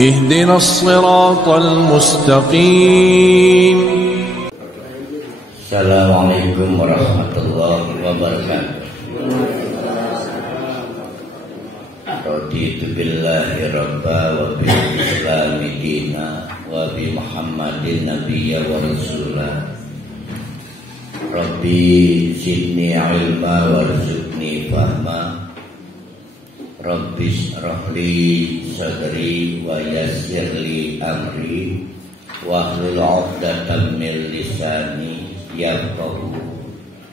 اهدنا الصراط المستقيم. Assalamualaikum warahmatullahi wabarakatuh. Raditu billahi rabba wa bil islami dina wa bi Muhammadin nabiyya wa rasulah. Rabbi zidni ilma warzuqni fahma. Rabbi shrah li sadri wa yassir li amri wahlul 'uqdatam min lisani yafqahu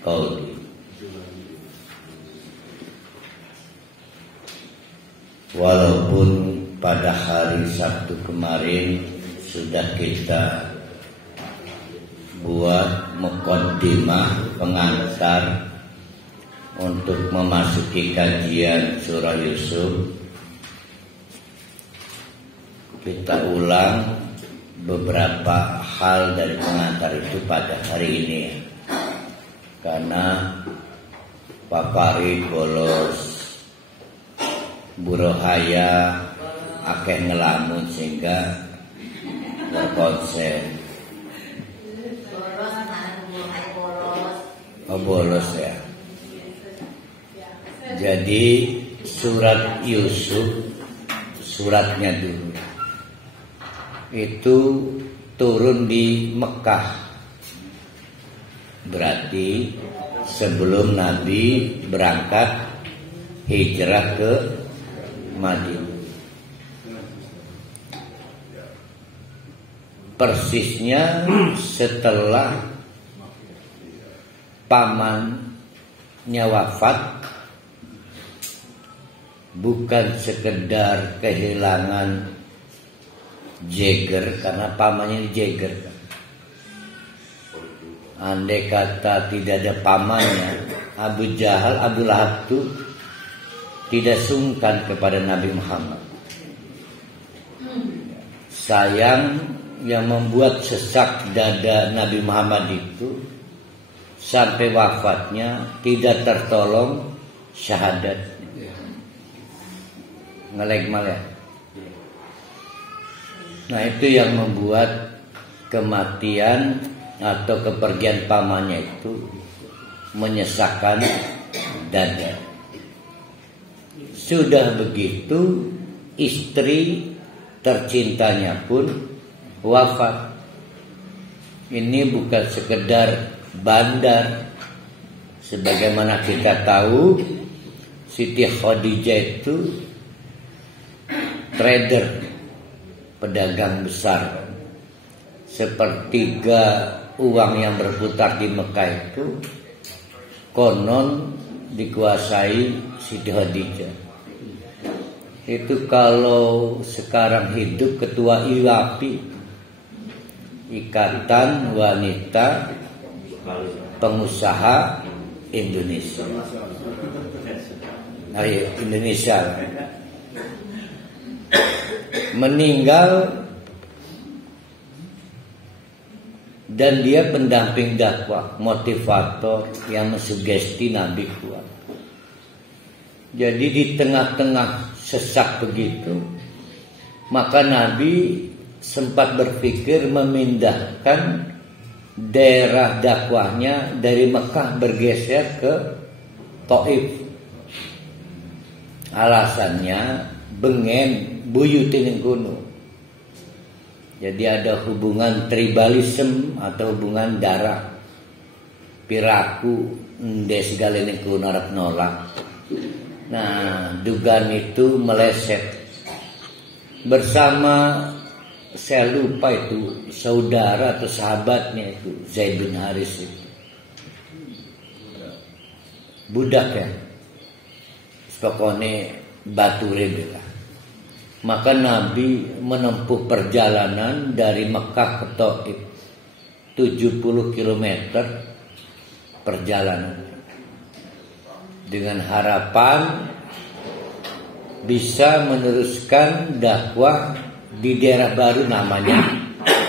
qawli. Walaupun pada hari Sabtu kemarin sudah kita buat muqaddimah pengantar untuk memasuki kajian surah Yusuf, kita ulang beberapa hal dari pengantar itu pada hari ini, karena Pak Farid bolos burohaya akeh ngelamun sehingga berkonsen. Bolos ya. Jadi surat Yusuf, suratnya dulu itu turun di Mekah, berarti sebelum Nabi berangkat hijrah ke Madinah. Persisnya setelah pamannya wafat, bukan sekedar kehilangan Jagger, karena pamannya Jagger. Andai kata tidak ada pamannya, Abu Jahal, Abu Lahab itu tidak sungkan kepada Nabi Muhammad. Sayang, yang membuat sesak dada Nabi Muhammad itu sampai wafatnya tidak tertolong syahadat. Ngeleg malah. Nah, itu yang membuat kematian atau kepergian pamannya itu menyesakkan dada. Sudah begitu, istri tercintanya pun wafat. Ini bukan sekedar bandar. Sebagaimana kita tahu, Siti Khadijah itu trader, pedagang besar. Sepertiga uang yang berputar di Mekah itu konon dikuasai Siti Khadijah. Itu kalau sekarang hidup ketua IWAPI, Ikatan Wanita Pengusaha Indonesia. Indonesia meninggal, dan dia pendamping dakwah, motivator yang mensugesti Nabi kuat. Jadi di tengah-tengah sesak begitu, maka Nabi sempat berpikir memindahkan daerah dakwahnya dari Mekah bergeser ke Taif. Alasannya bengen buyutin gunung. Jadi ada hubungan tribalisme atau hubungan darah. Piraku nde segala niku narap nolak. Nah, dugaan itu meleset. Bersama, saya lupa itu saudara atau sahabatnya itu Zaid bin Haris itu. Budak ya. Pokoknya batu rebela. Maka Nabi menempuh perjalanan dari Mekah ke Taif, 70 km perjalanan, dengan harapan bisa meneruskan dakwah di daerah baru namanya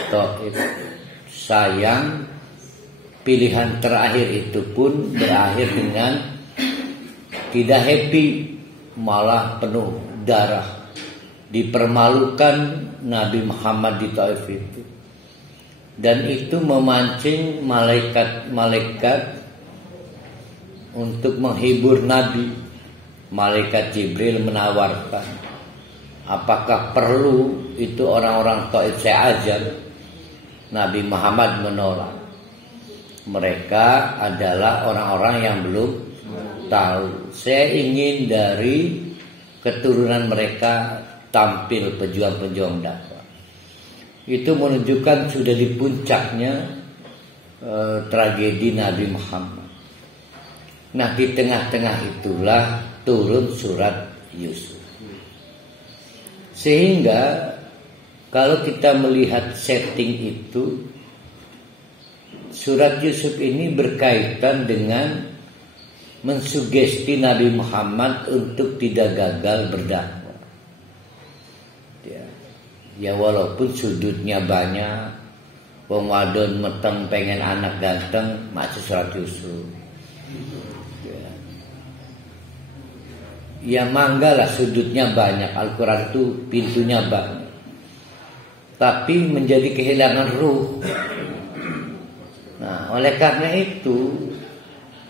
Taif. Sayang, pilihan terakhir itu pun berakhir dengan tidak happy, malah penuh darah. dipermalukan Nabi Muhammad di Taif itu. Dan itu memancing malaikat-malaikat untuk menghibur Nabi. Malaikat Jibril menawarkan, apakah perlu itu orang-orang Taif saya ajar? Nabi Muhammad menolak. Mereka adalah orang-orang yang belum tahu. Saya ingin dari keturunan mereka tampil pejuang-pejuang dakwah. Itu menunjukkan sudah di puncaknya tragedi Nabi Muhammad. Nah, di tengah-tengah itulah turun surat Yusuf. Sehingga kalau kita melihat setting itu, surat Yusuf ini berkaitan dengan mensugesti Nabi Muhammad untuk tidak gagal berdakwah. Ya walaupun sudutnya banyak, wong wadon meteng pengen anak ganteng, masuk surat Yusuf. Ya manggalah sudutnya banyak, Al-Quran itu pintunya banyak, tapi menjadi kehilangan ruh. Nah, oleh karena itu,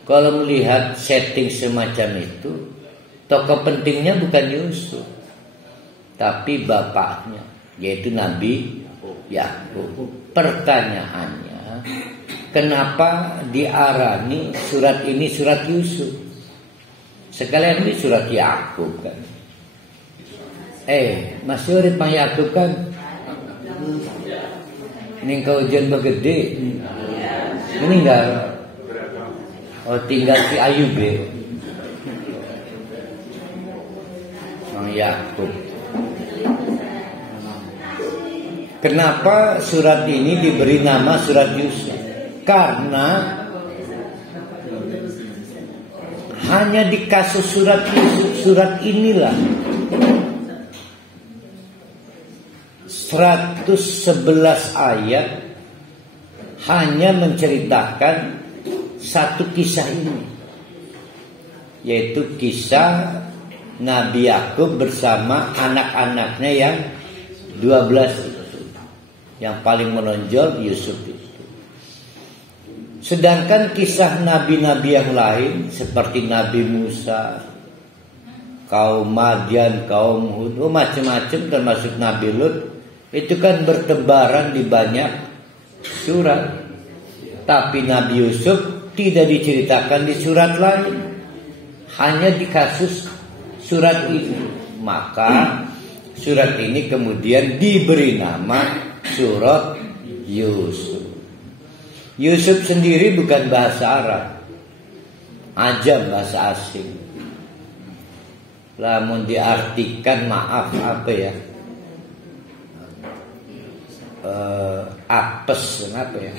kalau melihat setting semacam itu, tokoh pentingnya bukan Yusuf, tapi bapaknya, yaitu Nabi Yakub. Pertanyaannya, kenapa diarani surat ini surat Yusuf? Sekalian ini surat Yakub kan? Masih urip Mang Yakub kan? Ning kaujian begede. Meninggal. Oh, tinggal si Ayub ya. Mang Yakub. Kenapa surat ini diberi nama surat Yusuf? Karena hanya di kasus surat Yusuf, surat inilah 111 ayat hanya menceritakan satu kisah ini, yaitu kisah Nabi Yakub bersama anak-anaknya yang 12. Yang paling menonjol Yusuf itu. Sedangkan kisah nabi-nabi yang lain seperti Nabi Musa, kaum Madian, kaum Hud, macam-macam termasuk Nabi Lut, itu kan bertebaran di banyak surat. Tapi Nabi Yusuf tidak diceritakan di surat lain, hanya di kasus surat ini. Maka surat ini kemudian diberi nama surat Yusuf. Yusuf sendiri bukan bahasa Arab, ajam, bahasa asing. Lamun diartikan, maaf apa ya, apes apa ya,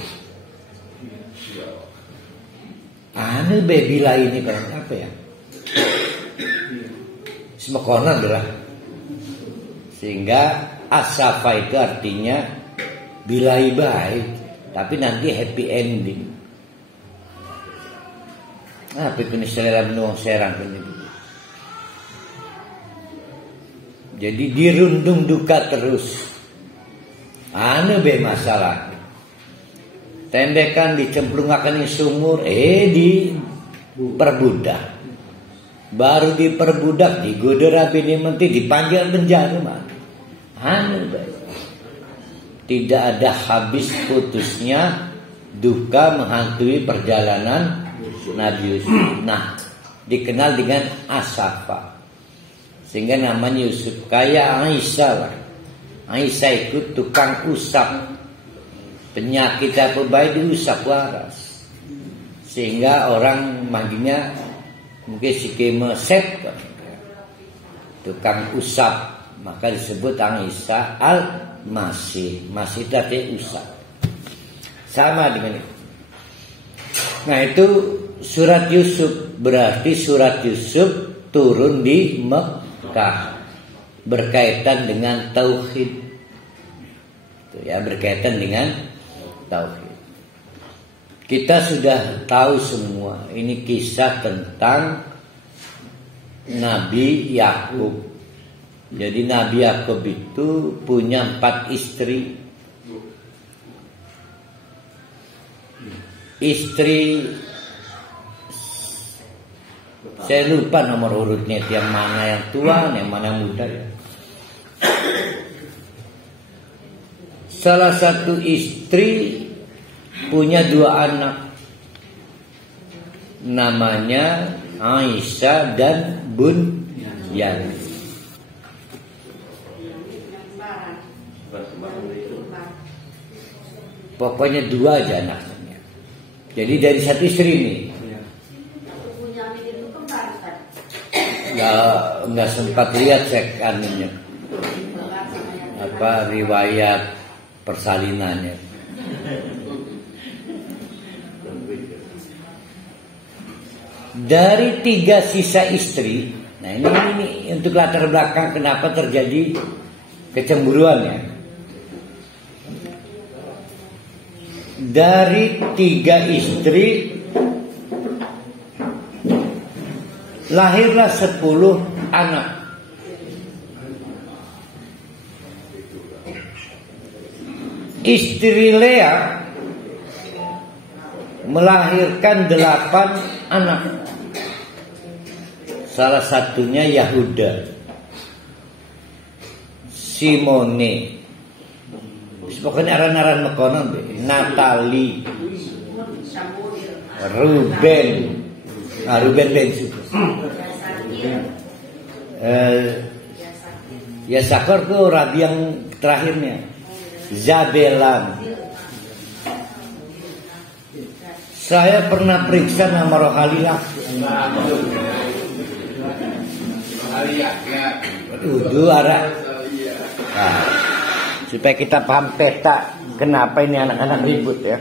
anu bebila ini kan apa ya, semekonan adalah. Sehingga asafa itu artinya bilai baik, tapi nanti happy ending. Apa itu misalnya menung serang ini. Jadi dirundung duka terus. Anu be masalah. Tembekan dicemplungakan di sumur, diperbudak. Baru diperbudak, digodera bini menti, dipanggil penjara mah. Anu be. Tidak ada habis putusnya duka menghantui perjalanan Nabi Yusuf. Nah, dikenal dengan Asafa. Sehingga namanya Yusuf. Kayak Aisyah lah. Aisyah itu tukang usap. Penyakit apa baik diusap waras. Sehingga orang manggilnya mungkin si kemeset. Tukang usap. Maka disebut Aisyah Masih tadi usah. Sama dengan itu. Nah, itu surat Yusuf. Berarti surat Yusuf turun di Mekah, berkaitan dengan tauhid. Itu ya, berkaitan dengan tauhid. Kita sudah tahu semua, ini kisah tentang Nabi Yakub. Jadi Nabi Yakub itu punya 4 istri. Istri, saya lupa nomor urutnya, yang mana yang tua, yang mana yang muda. Salah satu istri punya 2 anak, namanya Aisyah dan Bunyan. Pokoknya 2 aja anaknya. Jadi dari 1 istri ini. Nggak sempat lihat cek anunya, apa riwayat persalinannya. Dari 3 sisa istri. Nah ini untuk latar belakang kenapa terjadi kecemburuannya. Dari 3 istri lahirlah 10 anak. Istri Lea melahirkan 8 anak. Salah satunya Yahuda, Simone, pokoknya aran-aran mekono, Natali, Ruben, Ruben Bensu, ya Sakor tuh rabi yang terakhirnya, Zabelan. Saya pernah periksa nama Rohalilah. Udah arah. Nah, supaya kita paham peta kenapa ini anak-anak ribut ya.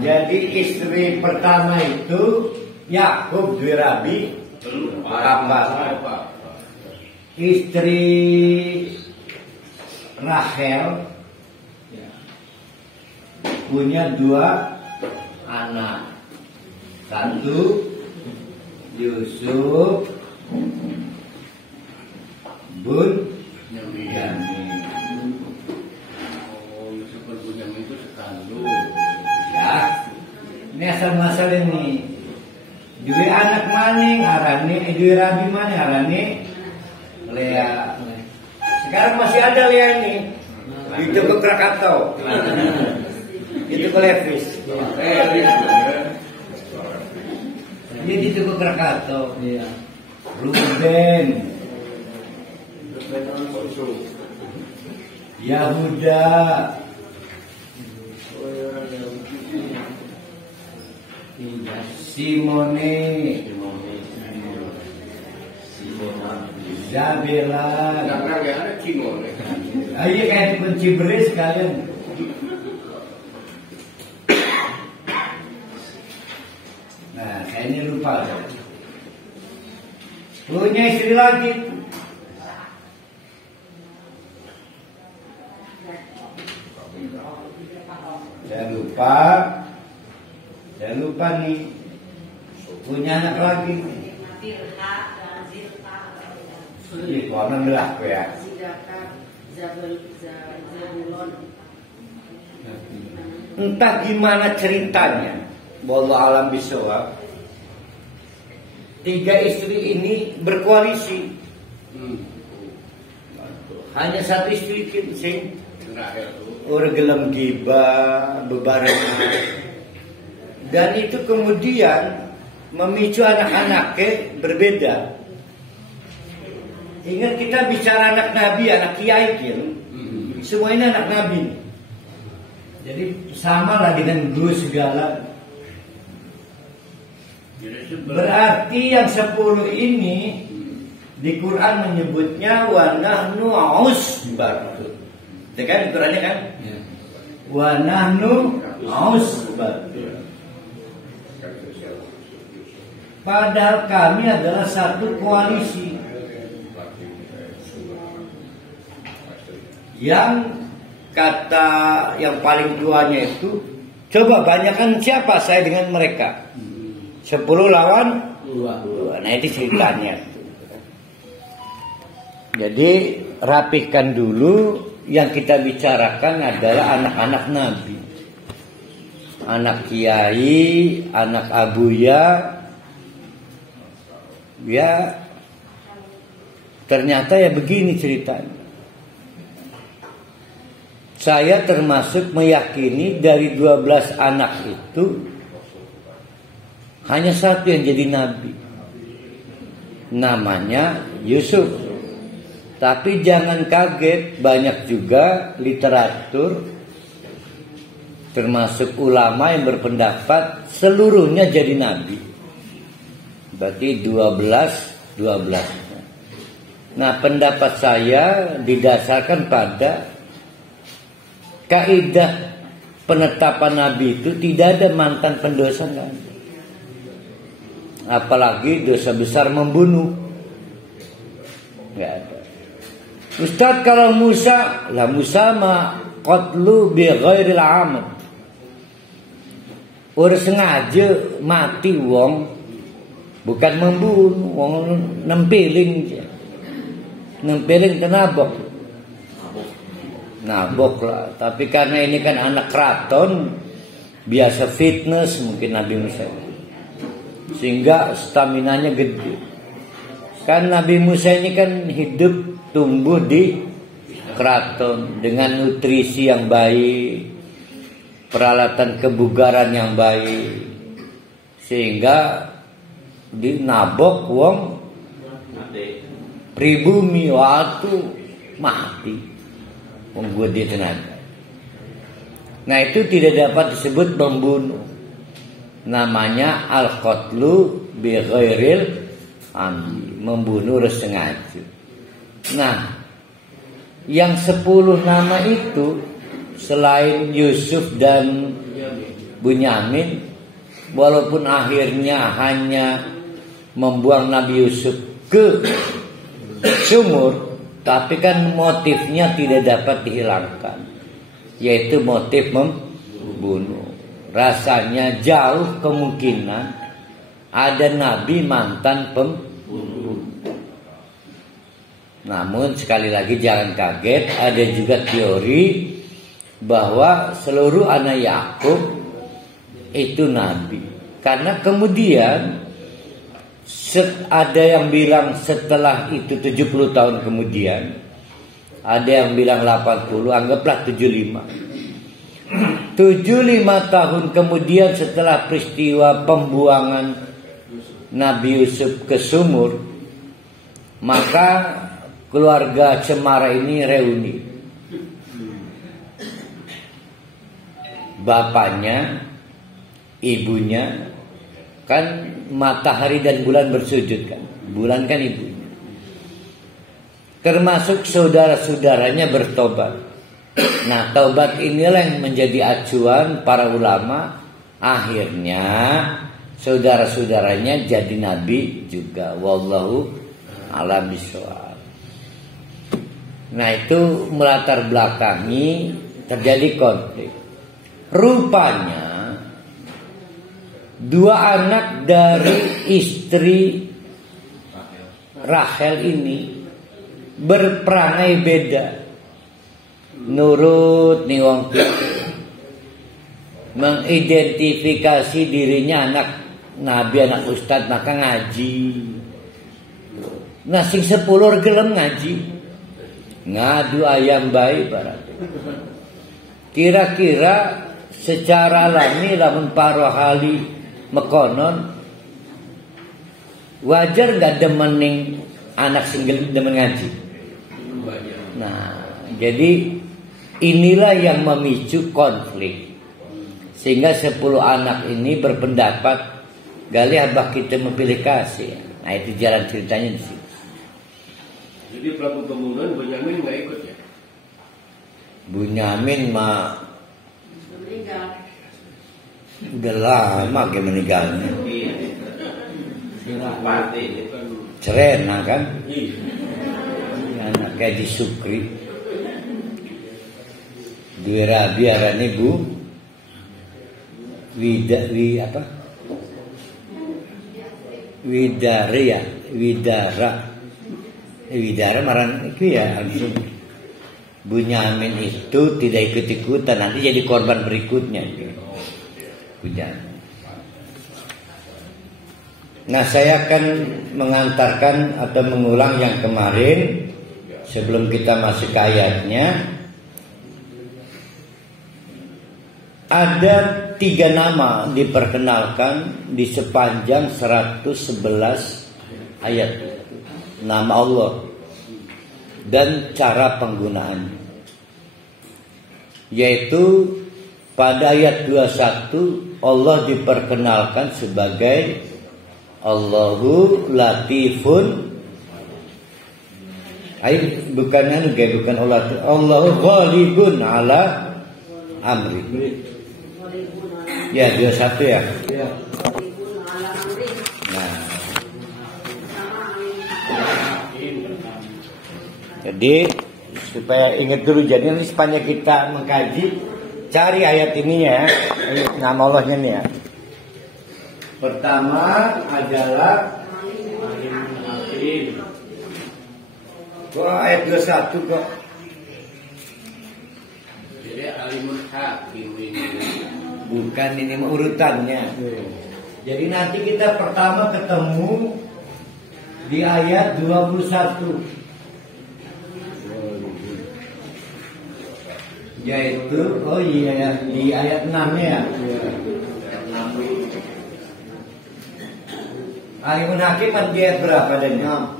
Jadi istri pertama itu Yakub dua rabi apa? Istri Rahel punya 2 anak. 1 Yusuf, Bunyamin. Yusuf Bunyamin itu sekandung. Ya, ini asal-masal ini. Dua anak maning arane, dua rabi maning arane Lea. Sekarang masih ada Lea ini. Itu ke Krakatau. Itu ke Levis. Ini di Tugu Krakatau. Iya. Ruben, Yahuda, Simone, Zabela. Ayo kayak kunci beris kalian. Nah, saya ini lupa. Punya istri lagi. Saya lupa nih. Punya anak lagi. Iya, konon lah ya. Entah gimana ceritanya. Wallahu alam bisawab. 3 istri ini berkoalisi. Hanya 1 istri sing orang gelem gibah, bebarengan. Dan itu kemudian memicu anak-anaknya berbeda. Ingat kita bicara anak nabi, anak kiai kan? Semua ini anak nabi. Jadi sama lah dengan guru segala. Berarti yang 10 ini di Quran menyebutnya wa nahnu usbatu. Itu kan di Qurannya kan? Wa nahnu usbatu. Padahal kami adalah satu koalisi. Yang kata yang paling tuanya itu, coba banyakkan siapa saya dengan mereka. 10 lawan 2. Nah itu ceritanya. Jadi rapihkan dulu. Yang kita bicarakan adalah anak-anak Nabi, anak kiai, anak abuya. Ya ternyata ya begini ceritanya. Saya termasuk meyakini dari 12 anak itu hanya satu yang jadi nabi, namanya Yusuf. Tapi jangan kaget, banyak juga literatur termasuk ulama yang berpendapat seluruhnya jadi nabi. Berarti 12. Nah, pendapat saya didasarkan pada kaidah penetapan nabi itu tidak ada mantan pendosa, enggak ada. Apalagi dosa besar membunuh, enggak ada. Ustaz, kalau Musa mah qatlu bi ghairil amad. Ora sengaja mati wong, bukan membunuh, wong nempeling tenabok. Nabok lah, tapi karena ini kan anak keraton, biasa fitness mungkin Nabi Musa, sehingga staminanya gede. Kan Nabi Musa ini kan hidup tumbuh di keraton dengan nutrisi yang baik, peralatan kebugaran yang baik, sehingga dinabok wong pribumi waktu mati wong gede tenaga. Nah, itu tidak dapat disebut membunuh, namanya al-qatlu bi ghairil amdi, membunuh sengaja. Nah, yang 10 nama itu selain Yusuf dan Bunyamin, walaupun akhirnya hanya membuang Nabi Yusuf ke sumur, tapi kan motifnya tidak dapat dihilangkan, yaitu motif membunuh. Rasanya jauh kemungkinan ada Nabi mantan pembunuh. Namun sekali lagi jangan kaget, ada juga teori bahwa seluruh anak Yakub itu nabi. Karena kemudian ada yang bilang setelah itu 70 tahun kemudian, ada yang bilang 80, anggaplah 75. 75 tahun kemudian setelah peristiwa pembuangan Nabi Yusuf ke sumur, maka keluarga Cemara ini reuni. Bapaknya, ibunya, kan matahari dan bulan bersujud kan. Bulan kan ibunya. Termasuk saudara-saudaranya bertobat. Nah, taubat inilah yang menjadi acuan para ulama. Akhirnya saudara-saudaranya jadi nabi juga. Wallahu a'lam bishawab. Nah, itu melatar belakangi terjadi konflik. Rupanya 2 anak dari istri Rahel ini berperangai beda. Nurut nih wong mengidentifikasi dirinya anak nabi, anak ustad, maka ngaji. Nah, sing 10 gelem ngaji, ngadu ayam bayi barat. Kira-kira secara alami lamun parohali mekonon wajar gak demening anak single demen ngaji. Nah, jadi inilah yang memicu konflik, sehingga 10 anak ini berpendapat gali abah kita memilih kasih. Nah, itu jalan ceritanya di situ. Jadi pelaku pembunuhan Bunyamin nggak ikut ya? Bunyamin mah udah lama kayak meninggalnya. Cerena kan? Anak kayak di Sukri. Dua rabi arane Bu Widara. Widara marang itu ya langsung Bunyamin itu tidak ikut-ikutan, nanti jadi korban berikutnya. Bunyamin. Nah, saya akan mengantarkan atau mengulang yang kemarin sebelum kita masuk ke ayatnya. Ada 3 nama diperkenalkan di sepanjang 111 ayat nama Allah dan cara penggunaannya, yaitu pada ayat 21 Allah diperkenalkan sebagai Allahu Latifun. Bukan Allah, Allahu Ghalibun ala amri. Ya 21 ya. Nah, jadi supaya ingat dulu, jadi ini sepanjang kita mengkaji cari ayat ini ya, nama Allahnya nih ya. Pertama adalah kok ayat 21 kok. Jadi Alimul Hakim ini. Bukan, ini urutannya. Jadi nanti kita pertama ketemu di ayat 21. Yaitu di ayat 6 ya. Alimul Hakim di ayat berapa dan 6?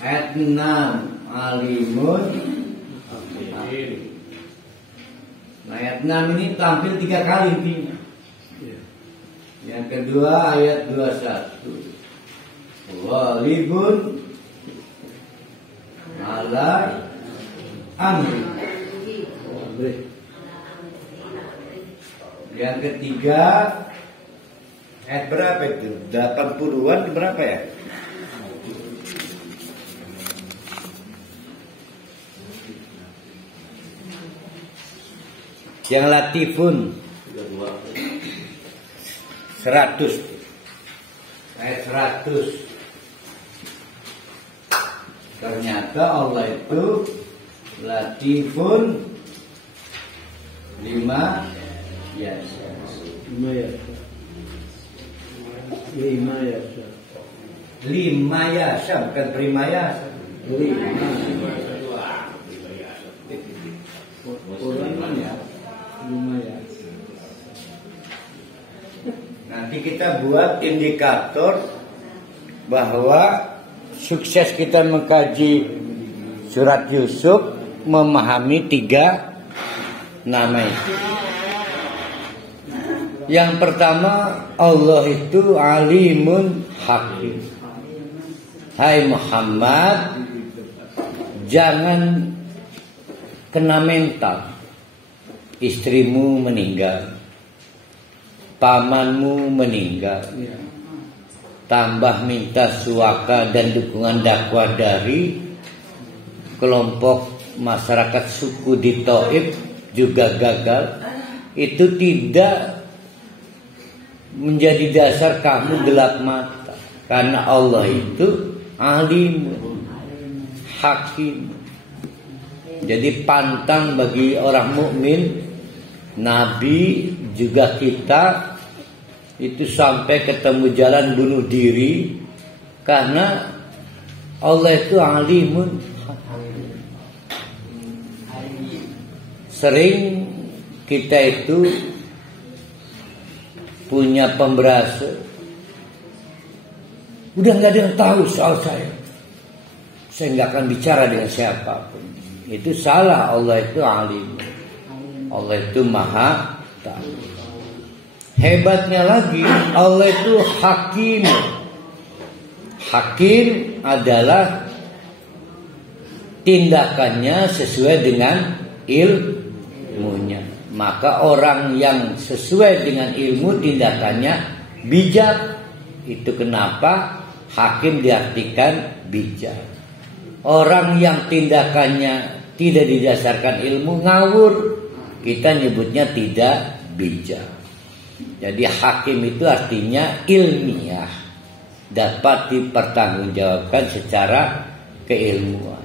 Ayat 6 Alimun. Ayat 6 ini tampil 3 kali intinya. Yang kedua ayat 21. Ghalibun ala amri. Yang ketiga ayat berapa itu? 80-an berapa ya? Yang Latifun 100. Ayat 100. Ternyata Allah itu Latifun 5 yasa. 5 yasa bukan prima yasa. Nanti kita buat indikator bahwa sukses kita mengkaji surat Yusuf memahami 3 nama itu. Yang pertama, Allah itu Alimun Hakim. Hai Muhammad, jangan kena mental. Istrimu meninggal, pamanmu meninggal, tambah minta suaka dan dukungan dakwah dari kelompok masyarakat suku di Taif juga gagal. Itu tidak menjadi dasar kamu gelap mata, karena Allah itu Alim Hakim. Jadi pantang bagi orang mukmin, Nabi juga kita itu sampai ketemu jalan bunuh diri karena Allah itu Alimun. Sering kita itu punya pemberasa, udah nggak ada yang tahu soal saya nggak akan bicara dengan siapapun. Itu salah. Allah itu Alim, Allah itu Maha Tahu. Hebatnya lagi, Allah itu Hakim. Hakim adalah tindakannya sesuai dengan ilmunya. Maka orang yang sesuai dengan ilmu tindakannya bijak. Itu kenapa hakim diartikan bijak. Orang yang tindakannya tidak didasarkan ilmu ngawur, kita nyebutnya tidak bijak. Jadi hakim itu artinya ilmiah. dapat dipertanggungjawabkan secara keilmuan.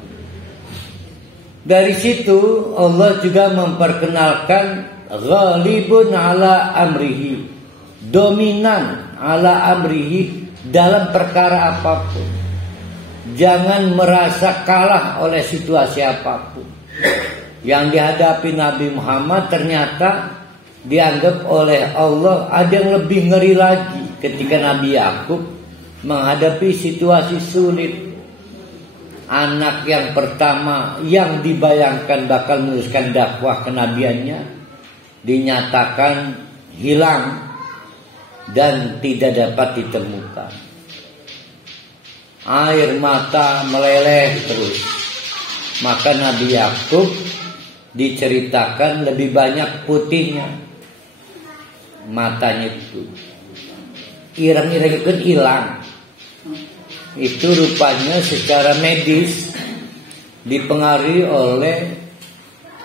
Dari situ Allah juga memperkenalkan ghalibun ala amrihi, dominan ala amrihi dalam perkara apapun. Jangan merasa kalah oleh situasi apapun. Yang dihadapi Nabi Muhammad ternyata dianggap oleh Allah ada yang lebih ngeri lagi ketika Nabi Yakub menghadapi situasi sulit. Anak yang pertama yang dibayangkan bakal meneruskan dakwah kenabiannya dinyatakan hilang dan tidak dapat ditemukan. Air mata meleleh terus. Maka Nabi Yakub diceritakan lebih banyak putihnya matanya itu. Irang-irang itu hilang. Itu rupanya secara medis dipengaruhi oleh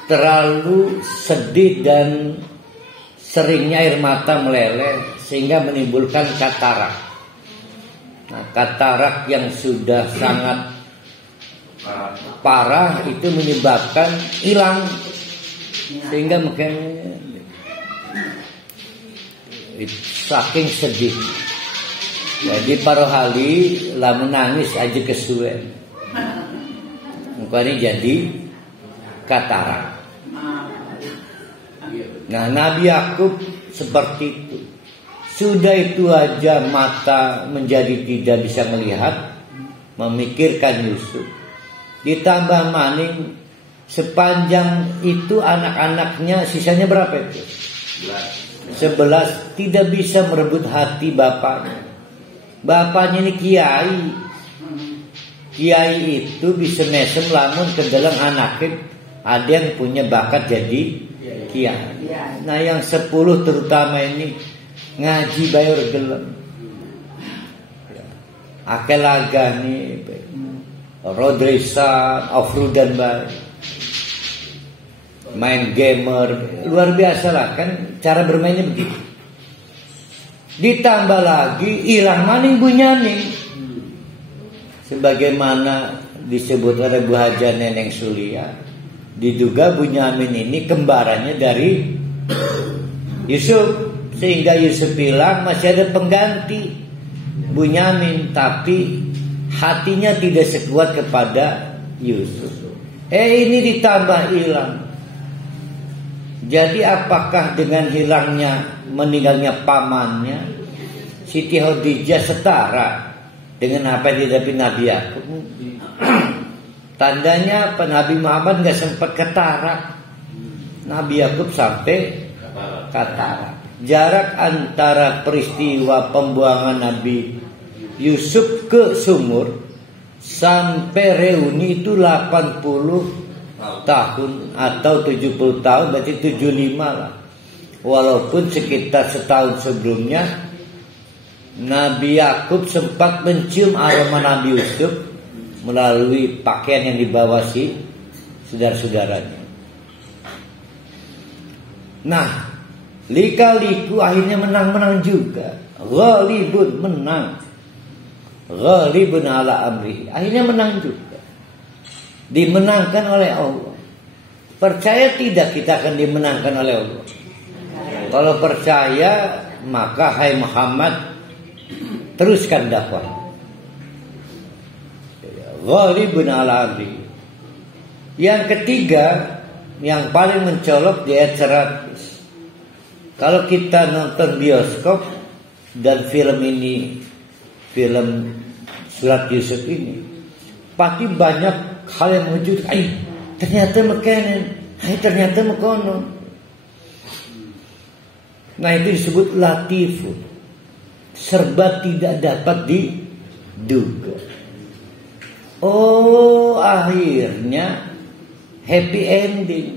terlalu sedih dan seringnya air mata meleleh sehingga menimbulkan katarak. Nah, katarak yang sudah sangat parah itu menyebabkan hilang sehingga makanya saking sedih. Jadi para hali lah menangis aja kesuwen. Mungkin jadi katarak. Nah, Nabi Yakub seperti itu. Sudah itu aja mata menjadi tidak bisa melihat, memikirkan Yusuf. Ditambah maning sepanjang itu anak-anaknya sisanya berapa itu? 11 tidak bisa merebut hati bapaknya. Bapaknya ini kiai. Kiai itu bisa mesem lamun ke dalam anaknya ada yang punya bakat jadi kiai. Nah, yang 10 terutama ini ngaji bayar gelem. Akal agani Rodrisan, Afrudan main gamer luar biasa lah kan cara bermainnya begitu. Ditambah lagi hilang maning bunyaning, sebagaimana disebut oleh Bu Haja Neneng Sulia, diduga Bunyamin ini kembarannya dari Yusuf, sehingga Yusuf bilang masih ada pengganti Bunyamin, tapi hatinya tidak sekuat kepada Yusuf. Ini ditambah hilang. Jadi apakah dengan hilangnya, meninggalnya pamannya Siti Khadijah setara dengan apa yang dihadapi Nabi Yakub? Tandanya Nabi Muhammad nggak sempat katarak, Nabi Yakub sampai katarak. Jarak antara peristiwa pembuangan Nabi Yusuf ke sumur sampai reuni itu 80 tahun atau 70 tahun, berarti 75 lah. Walaupun sekitar setahun sebelumnya Nabi Yakub sempat mencium aroma Nabi Yusuf melalui pakaian yang dibawa si saudara-saudaranya. Nah, lika-liku akhirnya menang-menang juga. Ghalibun, menang. Ghalibun ala amri, akhirnya menang juga. Dimenangkan oleh Allah. Percaya tidak kita akan dimenangkan oleh Allah? Kalau percaya, maka hai Muhammad, teruskan dakwah. Ghalibun ala amri. Yang ketiga, yang paling mencolok di ayat 100. Kalau kita nonton bioskop dan film ini, film Surat Yusuf ini, pasti banyak hal yang mengejutkan. Ternyata mekanin, ternyata mekonon. Nah, itu disebut latifun, serba tidak dapat diduga. Oh, akhirnya happy ending.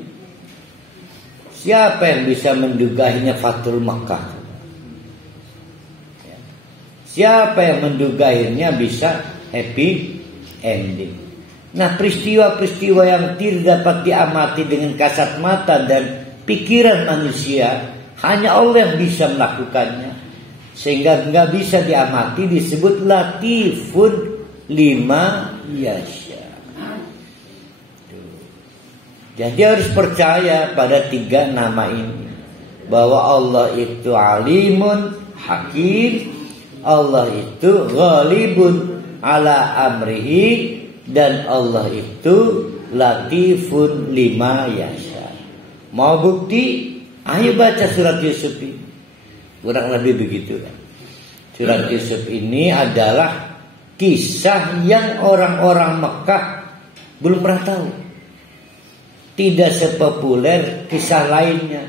Siapa yang bisa menduga akhirnya Fathul Makkah? Siapa yang menduga akhirnya bisa happy ending? Nah, peristiwa-peristiwa yang tidak dapat diamati dengan kasat mata dan pikiran manusia, hanya Allah yang bisa melakukannya. sehingga nggak bisa diamati, disebut latifun lima yasha. Jadi harus percaya pada 3 nama ini, bahwa Allah itu alimun hakim, Allah itu ghalibun ala amrihi, dan Allah itu latifun lima yasha. Mau bukti? Ayo baca surat Yusuf ini. Kurang lebih begitu kan. Surat Yusuf ini adalah kisah yang orang-orang Mekah belum pernah tahu. Tidak sepopuler kisah lainnya.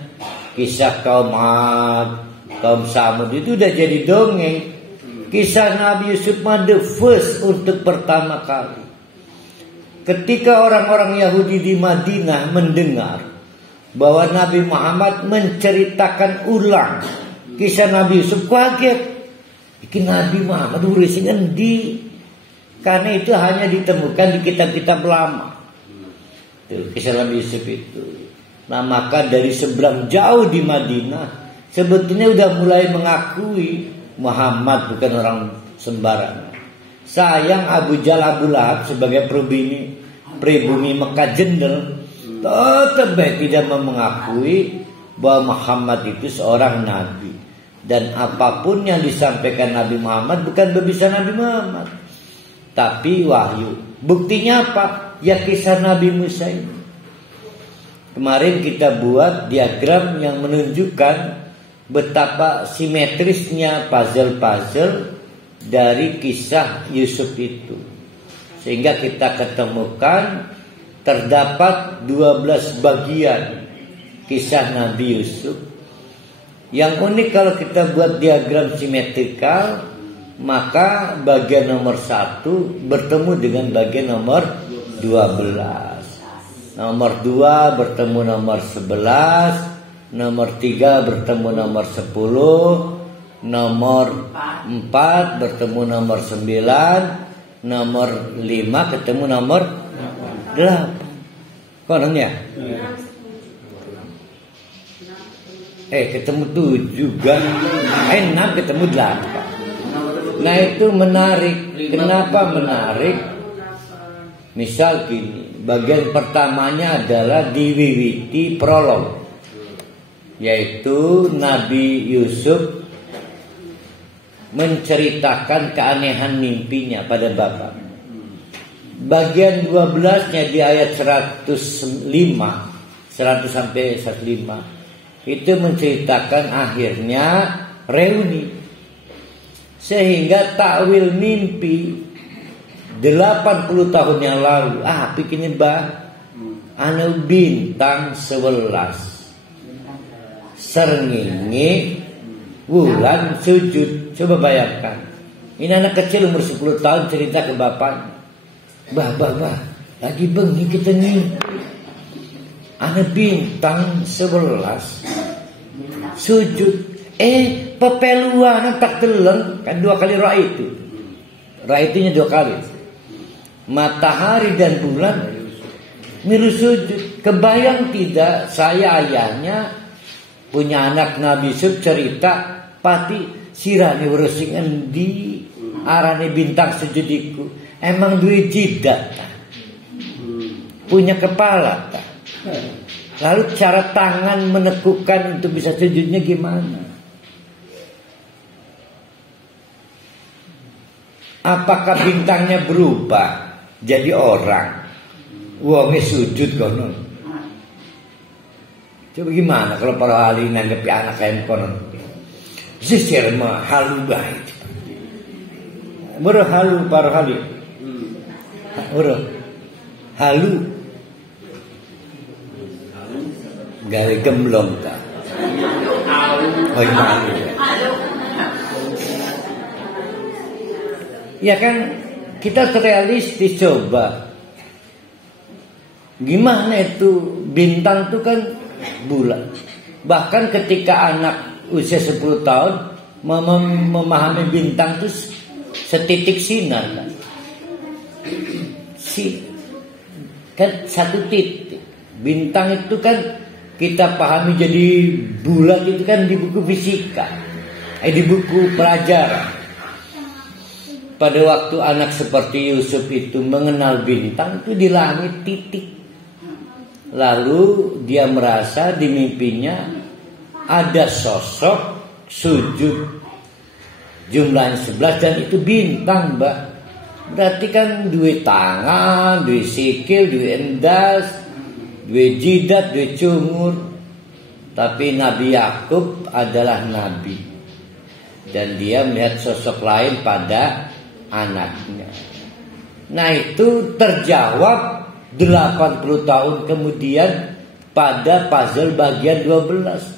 Kisah kaum Ad, kaum Samud itu udah jadi dongeng. Kisah Nabi Yusuf mah the first, untuk pertama kali. Ketika orang-orang Yahudi di Madinah mendengar bahwa Nabi Muhammad menceritakan ulang kisah Nabi Yusuf, kaget. Iki Nabi Muhammad urus ngendi? Karena itu hanya ditemukan di kitab-kitab lama. Tuh, kisah Nabi Yusuf itu. Nah, maka dari seberang jauh di Madinah sebetulnya udah mulai mengakui Muhammad bukan orang sembarangan. Sayang Abu Jahal Abu Lahab sebagai pribumi Mekah jendel tetap tidak mengakui bahwa Muhammad itu seorang nabi, dan apapun yang disampaikan Nabi Muhammad bukan berbisa Nabi Muhammad, tapi wahyu. Buktinya apa? Ya kisah Nabi Musa ini. Kemarin kita buat diagram yang menunjukkan betapa simetrisnya puzzle-puzzle dari kisah Yusuf itu, sehingga kita ketemukan terdapat 12 bagian kisah Nabi Yusuf. Yang unik kalau kita buat diagram simetrikal, maka bagian nomor 1 bertemu dengan bagian nomor 12. Nomor 2 bertemu nomor 11, nomor 3 bertemu nomor 10, nomor 4 bertemu nomor 9, nomor 5 ketemu nomor 8. Kononnya? Ketemu 7 juga. 6 ketemu 8. Nah, itu menarik. Kenapa menarik? Misal gini, bagian pertamanya adalah diwiwiti prolog, yaitu Nabi Yusuf menceritakan keanehan mimpinya pada bapak. Bagian 12-nya di ayat 105, 100 sampai 105 itu menceritakan akhirnya reuni, sehingga takwil mimpi 80 tahun yang lalu. Bikin anu bintang 11 srengenge wulan sujud. Coba bayangkan, ini anak kecil umur 10 tahun cerita ke bapaknya, Bah, lagi bengi kita nih, ana bintang 11 sujud. Pepeluan tak teleng kan 2 kali ra itu. Ra itunya 2 kali. Matahari dan bulan milu sujud. Kebayang tidak, saya ayahnya punya anak Nabi Yusuf cerita pati sirane urus sing endi arane bintang sujud iku. Emang duwe jidat tak? Punya kepala tak? Lalu cara tangan menekukkan untuk bisa sujudnya gimana? Apakah bintangnya berubah jadi orang? Wonge sujud konon. Coba gimana kalau para ahli nanggepi anak kayak konon? Sisir mah halu baik. Murah halu para ahli. Murah halu. Gawe gemblong tak? Oh malu. Ya kan, kita realistis coba. Gimana itu bintang itu kan bulan. Bahkan ketika anak usia 10 tahun memahami bintang itu setitik sinar kan. Kan satu titik. Bintang itu kan kita pahami jadi bulat itu kan di buku fisika. Di buku pelajaran. Pada waktu anak seperti Yusuf itu mengenal bintang itu di langit titik. Lalu dia merasa di mimpinya ada sosok sujud jumlahnya 11 dan itu bintang, Mbak. Berarti kan dua tangan, dua sikil, dua endas, dua jidat, dua cungur. Tapi Nabi Yakub adalah nabi dan dia melihat sosok lain pada anaknya. Nah, itu terjawab 80 tahun kemudian pada puzzle bagian 12.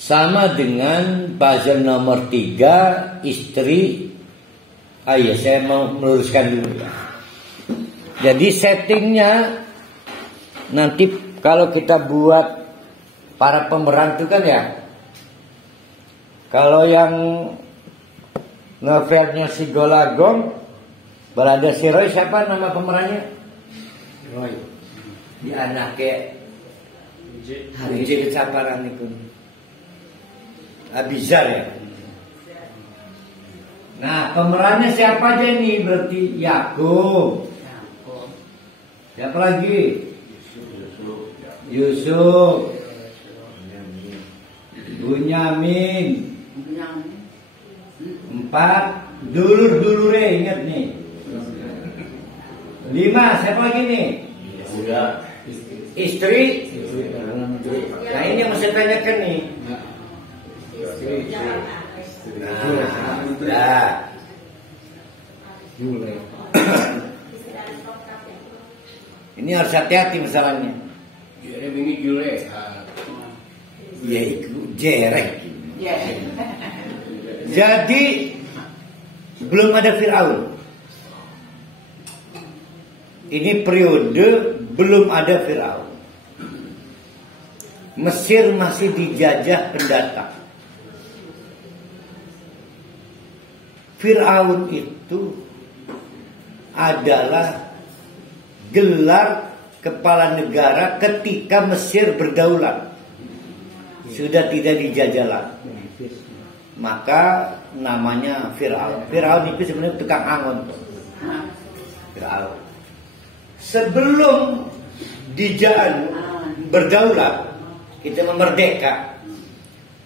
Sama dengan puzzle nomor 3 istri. Saya mau meluruskan dulu. Jadi settingnya nanti kalau kita buat para pemeran itu kan ya, kalau yang novelnya si Golagong Balada si Roy, siapa nama pemerannya? Roy. Di anaknya Hari Jadi Caparan itu Abizar ya. Nah, pemerannya siapa aja nih? Berarti Yakub. Siapa lagi? Yusuf. Bunyamin. 4 dulur-dulure, ingat nih. 5 siapa lagi nih? Istri. Nah, ini yang saya tanyakan nih. Ini harus hati-hati masalahnya. Ya itu jerek. Jadi belum ada Firaun. Ini periode belum ada Firaun. Mesir masih dijajah pendatang. Firaun itu adalah gelar kepala negara ketika Mesir berdaulat. Sudah tidak dijajah lagi. Maka namanya Firaun. Firaun itu sebenarnya tukang angon. Firaun. Sebelum dijajah berdaulat, kita memerdeka.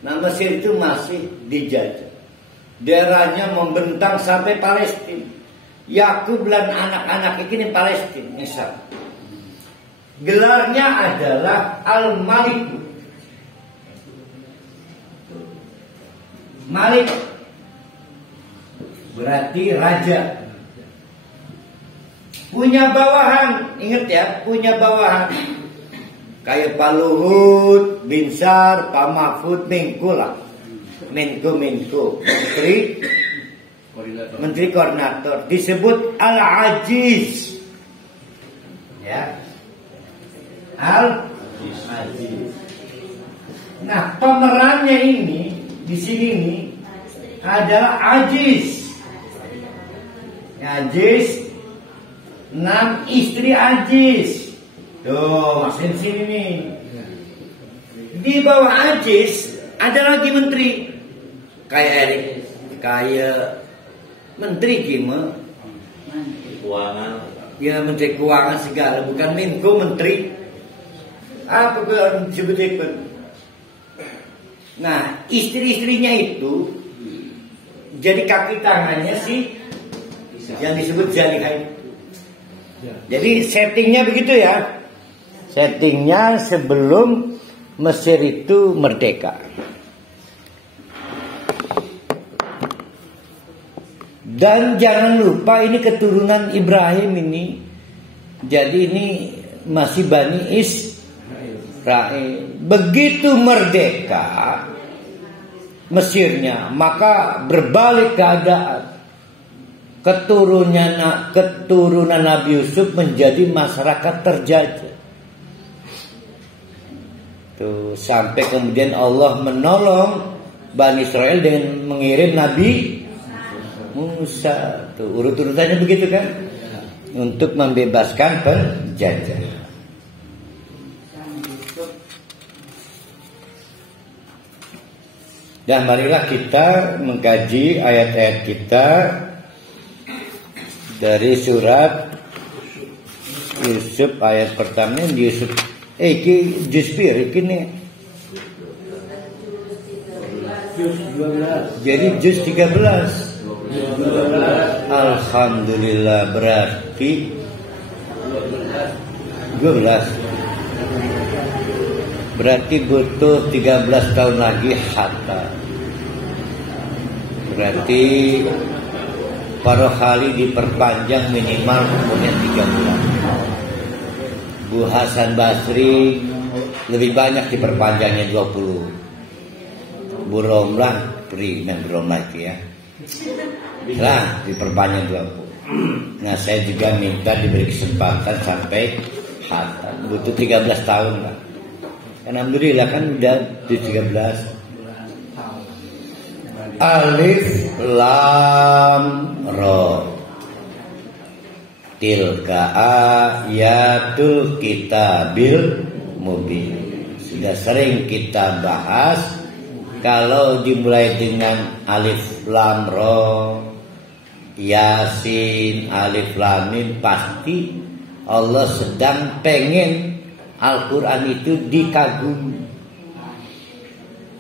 Nah, Mesir itu masih dijajah. Daerahnya membentang sampai Palestina. Yakub dan anak-anak ini Palestina, misal. Gelarnya adalah Al-Malik. Malik berarti raja. Punya bawahan, ingat ya, punya bawahan. Kayak Pak Luhut, Binsar, Pak Mahfud, Menko lah. Menko, Menteri Koordinator. Disebut Al-Aziz. Ya. Al-Aziz. Nah, pemerannya ini di sini nih adalah Aziz. Aziz 6 istri Aziz. Tuh, maksudnya di sini nih. Di bawah Aziz ada lagi menteri. Kayak Erik, kayak menteri gimana? Keuangan. Ya, menteri keuangan segala, bukan Menko, menteri. Apa yang disebut itu? Nah, istri-istrinya itu jadi kaki tangannya sih yang disebut Zalihah itu. Jadi settingnya begitu ya. Settingnya sebelum Mesir itu merdeka. Dan jangan lupa ini keturunan Ibrahim ini. Jadi ini masih Bani Israel. Begitu merdeka Mesirnya, maka berbalik keadaan. Keturunan Nabi Yusuf menjadi masyarakat terjajah. Tuh, sampai kemudian Allah menolong Bani Israel dengan mengirim Nabi Musa. Tuh, urut-urutannya begitu kan? Untuk membebaskan penjajah. Dan marilah kita mengkaji ayat-ayat kita dari surat Yusuf ayat pertama. Yusuf iki juz pir iki nih. Jadi juz 13. Alhamdulillah, berarti 12. Berarti butuh 13 tahun lagi hatta. Berarti para kali diperpanjang minimal umurnya 3 bulan. Bu Hasan Basri lebih banyak diperpanjangnya 20. Bu Romlah beri Romlah itu ya. Lah diperpanjang 20. Nah saya juga minta diberi kesempatan sampai hatta. Butuh 13 tahun lah. Alhamdulillah kan udah 13. Alif Lam Ra. Tilka ayatul kitabil mubin. Sudah sering kita bahas. Kalau dimulai dengan Alif Lam Ra, Yasin, Alif Lam Mim, pasti Allah sedang pengen Al-Quran itu dikagumi,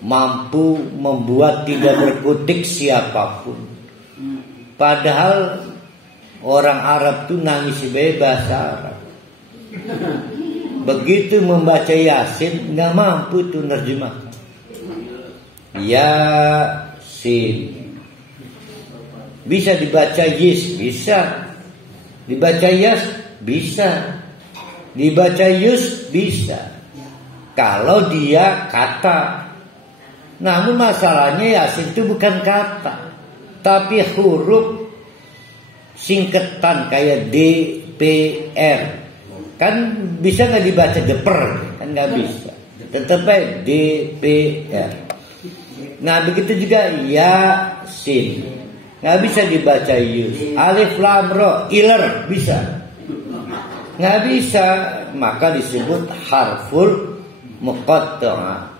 mampu membuat tidak berkutik siapapun. Padahal orang Arab tuh nangis bahasa Arab. Begitu membaca Yasin nggak mampu tuh nerjemah. Yasin bisa dibaca Yis, bisa dibaca Yas, bisa dibaca Yus, bisa kalau dia kata. Namun masalahnya Yasin itu bukan kata, tapi huruf singkatan kayak D, P, R. Kan bisa nggak dibaca deper? Kan nggak bisa. Tetap aja D, P, R. Nah begitu juga Yasin, nggak bisa dibaca Yus. Alif Lam Ra, iler bisa? Nggak bisa, maka disebut harful muqatta'ah.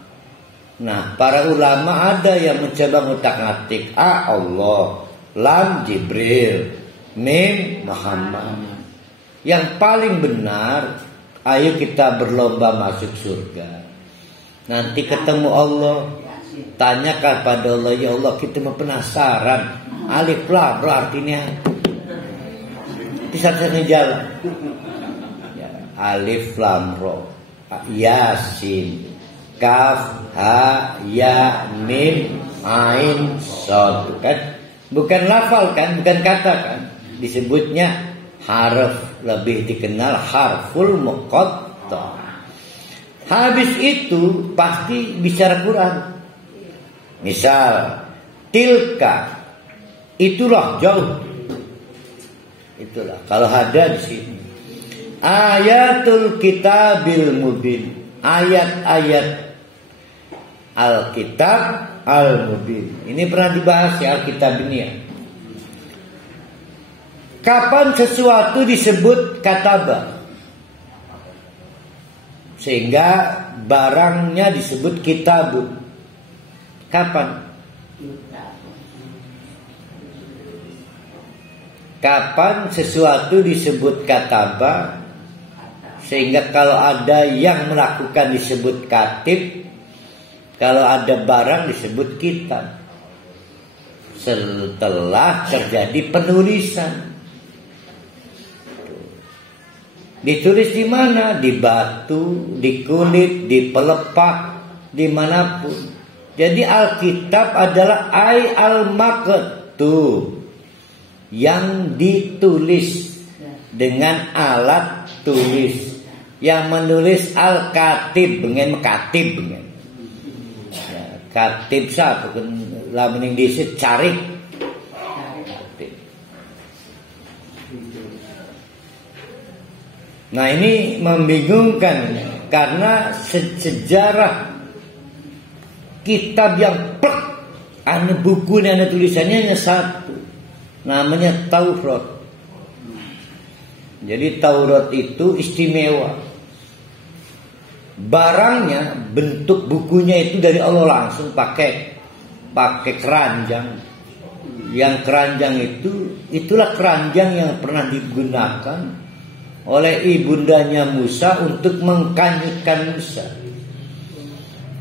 Nah, para ulama ada yang mencoba ngutak-ngatik. Allah, Lam Jibril, Mim Muhammad. Yang paling benar, ayo kita berlomba masuk surga. Nanti ketemu Allah, tanyakan pada Allah, ya Allah kita mau penasaran. Alif Lam Ra artinya bisa-bisa jalan. Alif Lam Ra, Yasin, Kaf, Ha, Ya, Mim, Ain, Shad. Kan? Bukan lafal kan, bukan kata kan. Disebutnya harf, lebih dikenal harful muqatta'ah. Habis itu pasti bicara Quran. Misal tilka, itulah jauh. Itulah kalau ada di sini. Ayatul kitabil mubin, ayat-ayat Alkitab al-mubin. Ini pernah dibahas ya, Alkitab ini ya. Kapan sesuatu disebut kataba? Sehingga barangnya disebut kitabun. Kapan? Kapan sesuatu disebut kataba? Sehingga kalau ada yang melakukan disebut katib, kalau ada barang disebut kitab. Setelah terjadi penulisan. Ditulis di mana? Di batu, di kulit, di pelepah, dimanapun. Jadi Alkitab adalah ay al-maktub, yang ditulis dengan alat tulis. Yang menulis al-katib dengan katib dengan ya, katib siapa kan lamun yang diisi cari katib. Nah ini membingungkan karena sejarah kitab yang ane buku ini ane tulisannya hanya satu, namanya Taurat. Jadi Taurat itu istimewa. Barangnya, bentuk bukunya itu dari Allah langsung pakai pakai keranjang. Yang keranjang itulah keranjang yang pernah digunakan oleh ibundanya Musa untuk mengkanyutkan Musa.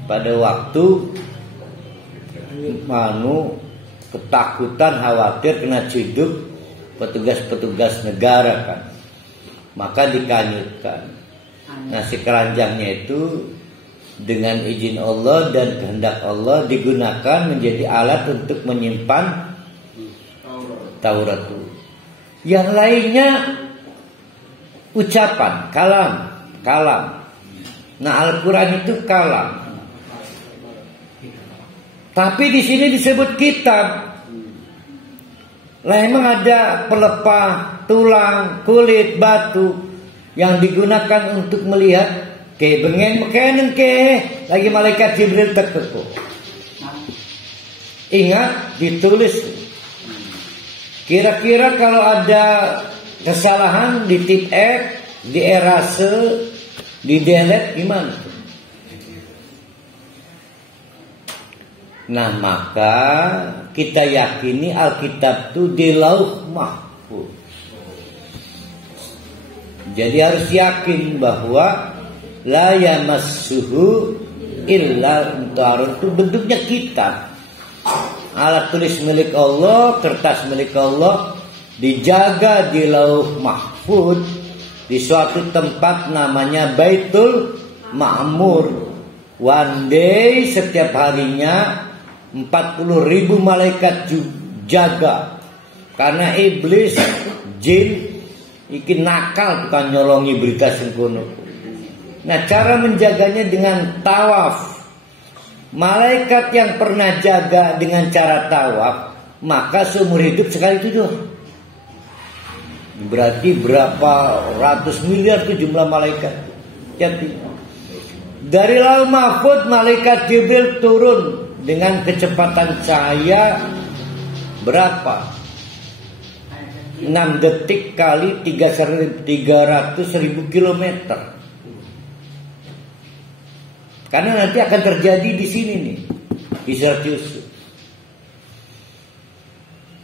Pada waktu ketakutan, khawatir kena ciduk petugas-petugas negara kan, maka dikanyutkan. Nah, si keranjangnya itu dengan izin Allah dan kehendak Allah digunakan menjadi alat untuk menyimpan Taurat. Yang lainnya ucapan, kalam. Nah, Al-Quran itu kalam. Tapi di sini disebut kitab. Lah emang ada pelepah, tulang, kulit, batu yang digunakan untuk melihat ke bengen mekanen ke lagi malaikat Jibril terkeku. Ingat ditulis. Kira-kira kalau ada kesalahan di tip F, di erase, di delete gimana? Nah, maka kita yakini Alkitab itu di Lauh Mahfuz. Jadi harus yakin bahwa la yamassuhu illa mutahharun, itu bentuknya kitab. Alat tulis milik Allah, kertas milik Allah, dijaga di Lauh Mahfuz di suatu tempat namanya Baitul Ma'mur. One day, setiap harinya 40.000 malaikat jaga. Karena iblis, jin iki nakal tukang nyolongi berita sengkono. Nah, cara menjaganya dengan tawaf. Malaikat yang pernah jaga dengan cara tawaf, maka seumur hidup sekali itu doang. Berarti berapa ratus miliar itu jumlah malaikat. Jadi dari Lauh Mahfuz malaikat Jibril turun dengan kecepatan cahaya berapa? 6 detik kali 300.000 kilometer. Karena nanti akan terjadi di sini nih, di Surat Yusuf.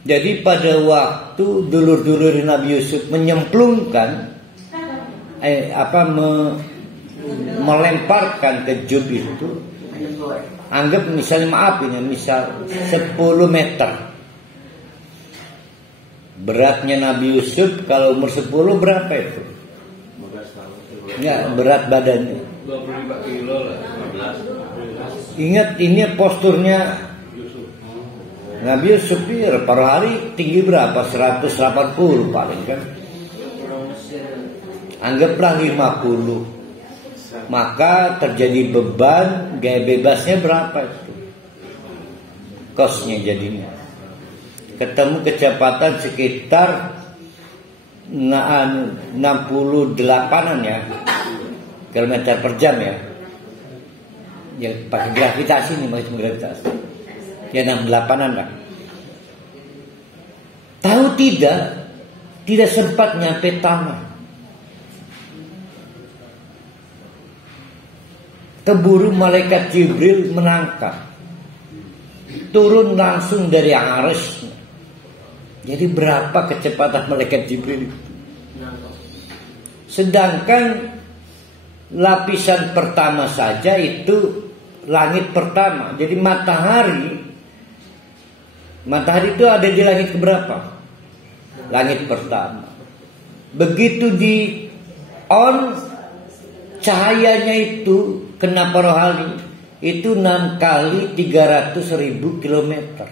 Jadi pada waktu dulur-dulur Nabi Yusuf menyemplungkan melemparkan ke jub itu, anggap misalnya misal 10 meter. Beratnya Nabi Yusuf kalau umur 10 berapa itu? Ya, berat badannya 25 kilo lah. Ingat ini posturnya Nabi Yusuf per hari tinggi berapa? 180 paling kan. Anggaplah 50. Maka terjadi beban, gaya bebasnya berapa itu? Kosnya jadinya. Ketemu kecepatan sekitar 68-an ya. Kilometer per jam ya. Ya pakai gravitasi nih, pakai gravitasi. Ya 68-an lah. Tahu tidak sempat nyampe tanah. Keburu malaikat Jibril menangkap. Turun langsung dari arsy. Jadi berapa kecepatan malaikat Jibril itu? Sedangkan lapisan pertama saja itu langit pertama. Jadi matahari itu ada di langit keberapa? Langit pertama. Begitu di on, cahayanya itu kena parohali itu 6 kali 300.000 kilometer,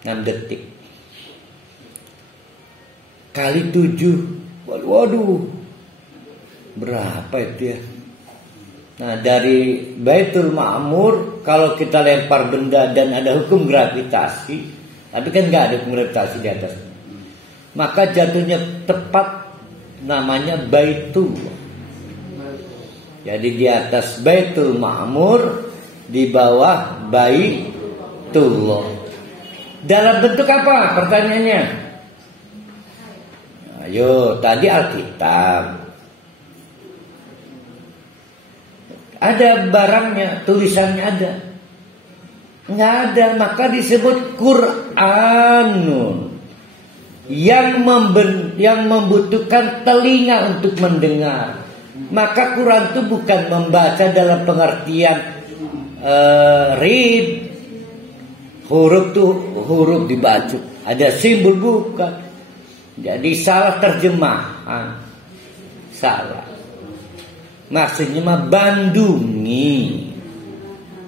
6 detik kali 7. Waduh, berapa itu ya? Nah, dari Baitul Ma'mur kalau kita lempar benda dan ada hukum gravitasi, tapi kan nggak ada hukum gravitasi di atas, maka jatuhnya tepat namanya Baitul. Jadi di atas Baitul Ma'mur, di bawah Baitullah. Dalam bentuk apa? Pertanyaannya. Ayo, tadi Alkitab. Ada barangnya, tulisannya ada. Nggak ada, maka disebut Qur'anun yang membutuhkan telinga untuk mendengar. Maka Quran itu bukan membaca dalam pengertian read, huruf tuh huruf dibaca, ada simbol, bukan. Jadi salah terjemahan, salah. Maksudnya mah bandungi,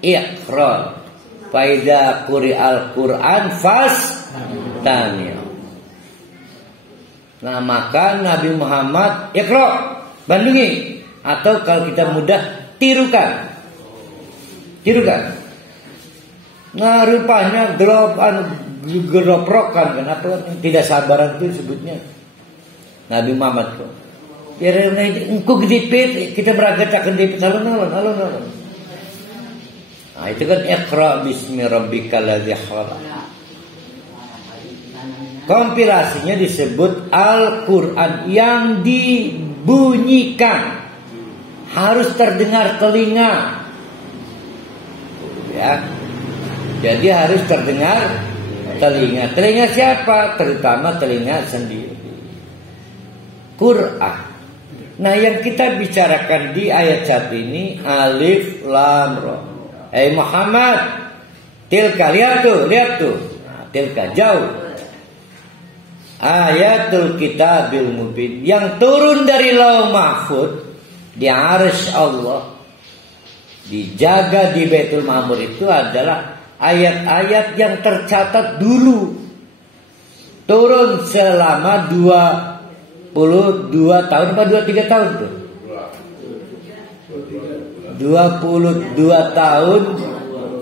iqra, faida quri'al Quran fastami'. Nah maka Nabi Muhammad iqra, bandungi, atau kalau kita mudah tirukan. Nah rupanya geroprokan, kenapa tidak sabaran itu sebutnya Nabi Muhammad kok. Ya engkau gedipit, kita beragak gedipit alun. Nah itu kan iqra bismi rabbikal ladzi khalaq. Kompilasinya disebut Al-Quran yang dibunyikan, harus terdengar telinga, ya. Jadi harus terdengar telinga. Telinga siapa? Terutama telinga sendiri. Quran. Nah yang kita bicarakan di ayat 1 ini alif lam ra. Muhammad, tilka, lihat tuh. Nah, tilka jauh. Ayatul kitabil mubin yang turun dari Lauh Mahfud di arsy Allah, dijaga di Baitul Ma'mur, itu adalah ayat-ayat yang tercatat dulu, turun selama 22 tahun atau 23 tahun tuh. 22 tahun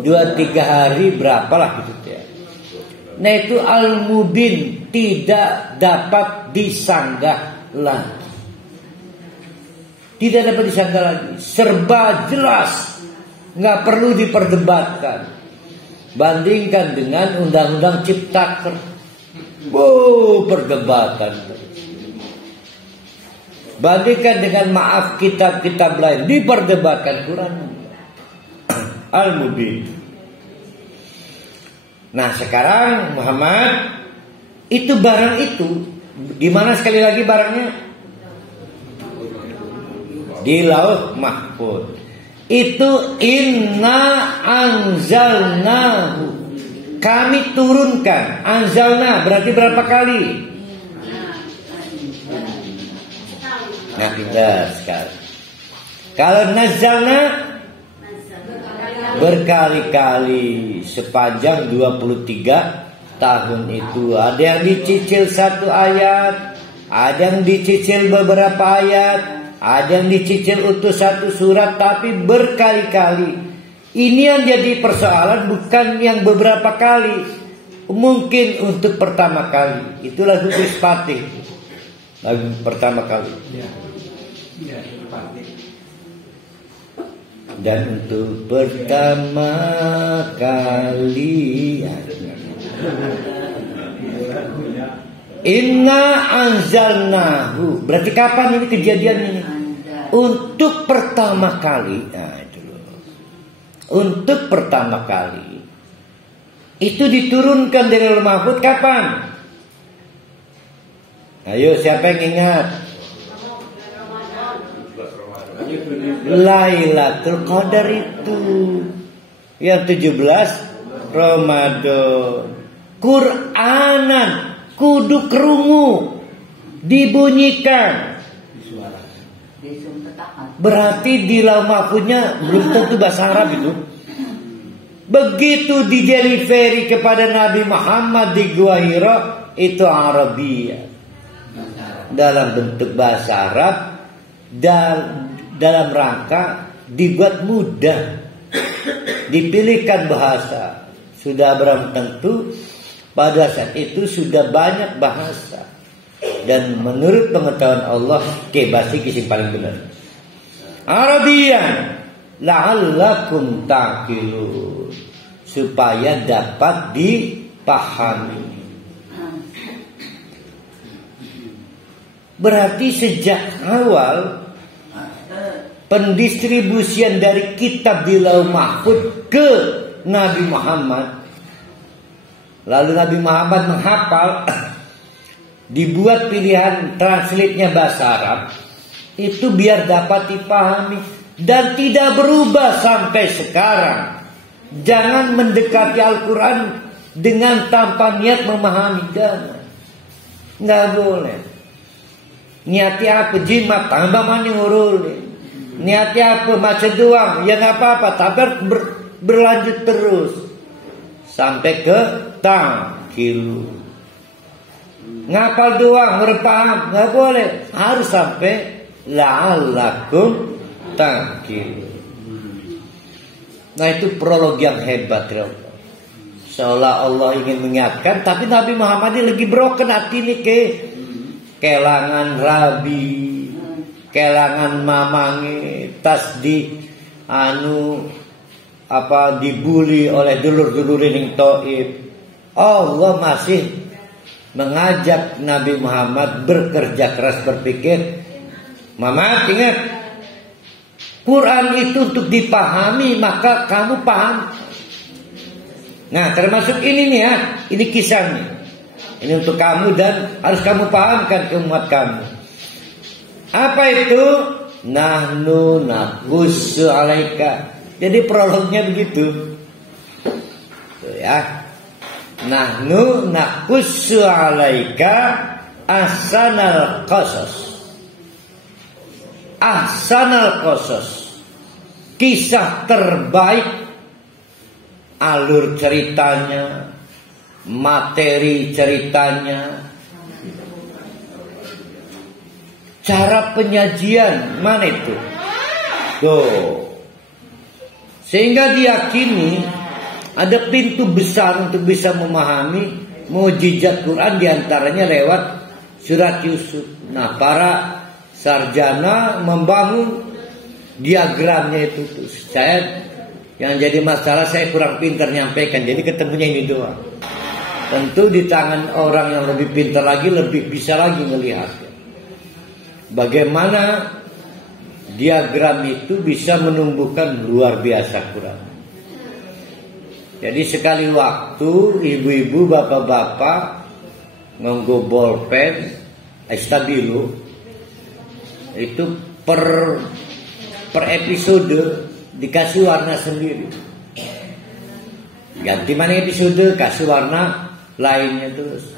23 hari berapalah gitu ya. Nah itu al-mubin, tidak dapat disanggah lagi. Tidak dapat disanggah lagi, serba jelas, nggak perlu diperdebatkan. Bandingkan dengan undang-undang Ciptaker, perdebatan. Bandingkan dengan maaf kitab-kitab lain, diperdebatkan. Quran Al-Mubin. Nah sekarang Muhammad, itu barang itu di mana sekali lagi barangnya? Di Lauh Mahfud. Itu inna anzalnahu, kami turunkan. Anzalna berarti berapa kali? Nah kita sekarang, kalau nazalna berkali-kali sepanjang 23 tahun itu. Ada yang dicicil satu ayat, ada yang dicicil beberapa ayat, ada yang dicicil utuh satu surat, tapi berkali-kali. Ini yang jadi persoalan, bukan yang beberapa kali. Mungkin untuk pertama kali. Itu lagu Krispatih, lagu pertama kali. Dan untuk pertama kali inna anzalnahu, berarti kapan ini kejadian ini? Untuk pertama kali. Nah, itu loh. Untuk pertama kali itu diturunkan dari Lauh Mahfud kapan? Ayo siapa yang ingat? Lailatul Qadar itu yang 17 Ramadan. Quranan kudu kerungu, dibunyikan. Berarti di Lauh Mahfudnya belum tentu bahasa Arab itu. Begitu di-delivery kepada Nabi Muhammad di Gua Hira, itu Arabia, dalam bentuk bahasa Arab, dan dalam rangka dibuat mudah, dipilihkan bahasa. Sudah belum tentu pada saat itu sudah banyak bahasa, dan menurut pengetahuan Allah bahasa kisah paling benar Arabian, la'allakum ta'qilun, supaya dapat dipahami. Berarti sejak awal pendistribusian dari kitab di Lauh Mahfud ke Nabi Muhammad. Lalu Nabi Muhammad menghafal, dibuat pilihan translate-nya bahasa Arab, itu biar dapat dipahami dan tidak berubah sampai sekarang. Jangan mendekati Al-Quran dengan tanpa niat memahami, jangan. Nggak boleh. Niatnya apa? Jimat, tambah mani urul. Niatnya apa? Baca doang, ya nggak apa-apa, tapi berlanjut terus sampai ke tangkilu. Ngapal doang, berpaham, nggak boleh. Harus sampai la'allakum tangkilu. Nah, itu prolog yang hebat, ya. Seolah Allah ingin mengingatkan, tapi Nabi Muhammad ini lagi broken hati ini kelangan rabi, kelangan mamangi, tas dibuli oleh dulur-dulur ning Taif. Allah masih mengajak Nabi Muhammad bekerja keras berpikir. Mama ingat, Quran itu untuk dipahami, maka kamu paham. Nah, termasuk ini nih ya, ini kisahnya. Ini untuk kamu dan harus kamu pahamkan ke umat kamu. Apa itu? Nahnu naqussu 'alaika. Jadi prolognya begitu. Tuh ya. Nahnu naqussu 'alaika ahsanal qasas. Ahsanal qasas. Kisah terbaik, alur ceritanya, materi ceritanya, cara penyajian, mana itu? Tuh. Sehingga diyakini ada pintu besar untuk bisa memahami mukjizat Quran, diantaranya lewat surat Yusuf. Nah, para sarjana membangun diagramnya itu. Saya yang jadi masalah, saya kurang pintar nyampaikan, jadi ketemunya ini doang. Tentu di tangan orang yang lebih pintar lagi, lebih bisa lagi melihat bagaimana diagram itu bisa menumbuhkan luar biasa Quran. Jadi sekali waktu ibu-ibu, bapak-bapak nganggo bolpen, stabilo, itu per episode dikasih warna sendiri. Ganti mana episode, kasih warna lainnya terus.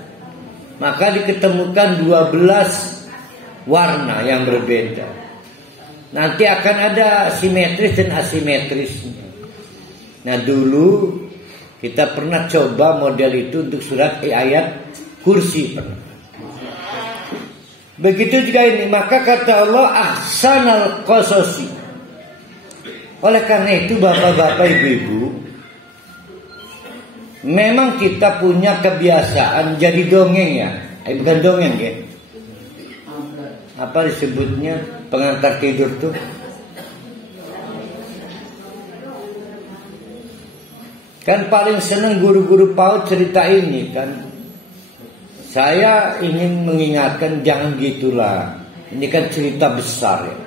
Maka diketemukan 12 warna yang berbeda. Nanti akan ada simetris dan asimetrisnya. Nah, dulu kita pernah coba model itu untuk surat ayat kursi pernah. Begitu juga ini. Maka kata Allah ahsanal qasasi. Oleh karena itu bapak-bapak, ibu-ibu, memang kita punya kebiasaan jadi dongeng ya. Bukan dongeng ya. Apa disebutnya pengantar tidur tuh? Kan paling seneng guru-guru PAUD cerita ini kan. Saya ingin mengingatkan jangan gitulah. Ini kan cerita besar ya.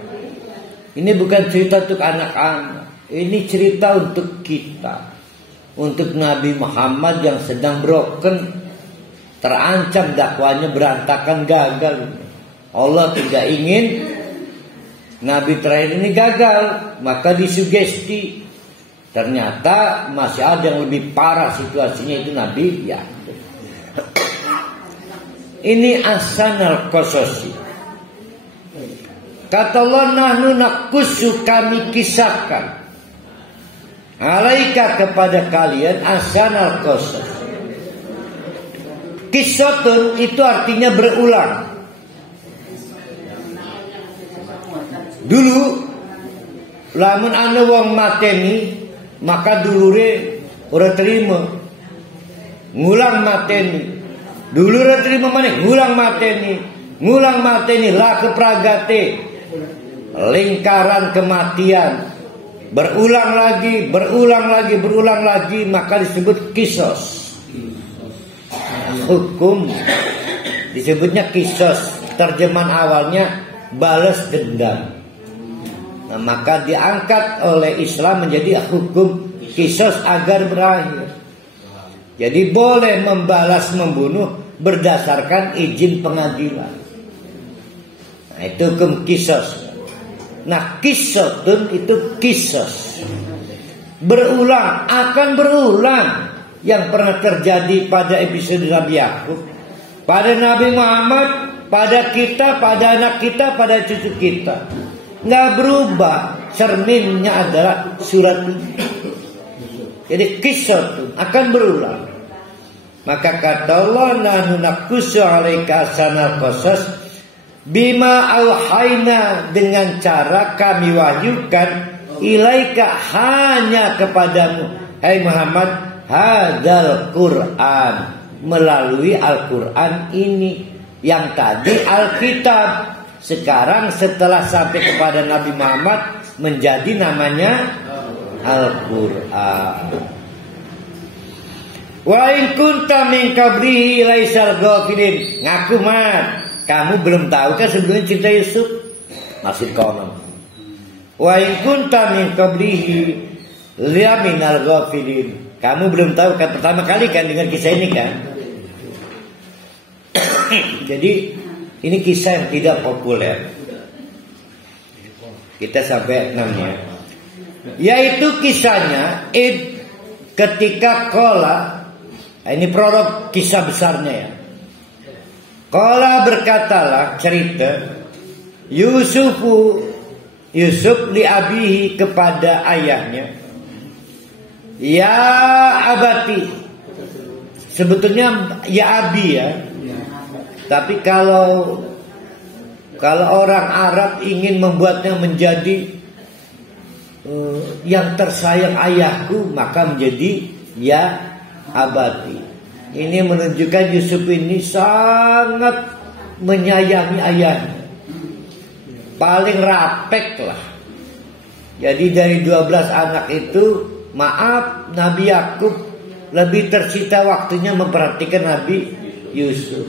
Ini bukan cerita untuk anak-anak. Ini cerita untuk kita. Untuk Nabi Muhammad yang sedang broken, terancam dakwanya berantakan, gagal. Allah tidak ingin Nabi terakhir ini gagal, maka disugesti. Ternyata masih ada yang lebih parah situasinya, itu Nabi Yakub. Ini ahsanal qasasi. Kata Allah, nahnu naqussu, kami kisahkan, alaika, kepada kalian, ahsanal qasas. Qissatun itu artinya berulang. Dulu lamun ana wong mateni, maka dulure ora terima, ngulang mateni. Dulu ora terima maneh, ngulang mateni la kepragate. Lingkaran kematian, berulang lagi, maka disebut kisos. Hukum disebutnya kisos, terjemahan awalnya balas dendam. Nah, maka diangkat oleh Islam menjadi hukum kisos agar berakhir. Jadi boleh membalas membunuh berdasarkan izin pengadilan. Nah, itu hukum kisos. Nah, kisotun itu kisos. Berulang, akan berulang. Yang pernah terjadi pada episode Nabi Yakub, pada Nabi Muhammad, pada kita, pada anak kita, pada cucu kita. Nggak berubah. Cerminnya adalah surat ini. Jadi kisotun akan berulang. Maka kata Allah, nahnu naqussu 'alaika ahsanal qasas bima auhayna, dengan cara kami wahyukan ilaika, hanya kepadamu hai Muhammad, hadzal Quran, melalui Al-Quran ini. Yang tadi Alkitab, sekarang setelah sampai kepada Nabi Muhammad menjadi namanya Al-Quran. Wa in kunta min qablihi laisal ghafilin. Ngaku mat, kamu belum tahu kan sebelumnya cerita Yusuf? Masih konon. Wa in kunta min qablihi la minal ghafilin. Kamu belum tahu kan, pertama kali kan dengan kisah ini kan. Jadi ini kisah yang tidak populer. Kita sampai 6-nya. Yaitu kisahnya ketika qala. Ini prolog kisah besarnya ya. Qala berkatalah, cerita Yusuf li abihi, kepada ayahnya, ya abati. Sebetulnya ya abi ya. Tapi kalau orang Arab ingin membuatnya menjadi yang tersayang ayahku, maka menjadi ya abati. Ini menunjukkan Yusuf ini sangat menyayangi ayahnya. Paling rapek lah. Jadi dari 12 anak itu, maaf, Nabi Yakub lebih tersita waktunya memperhatikan Nabi Yusuf.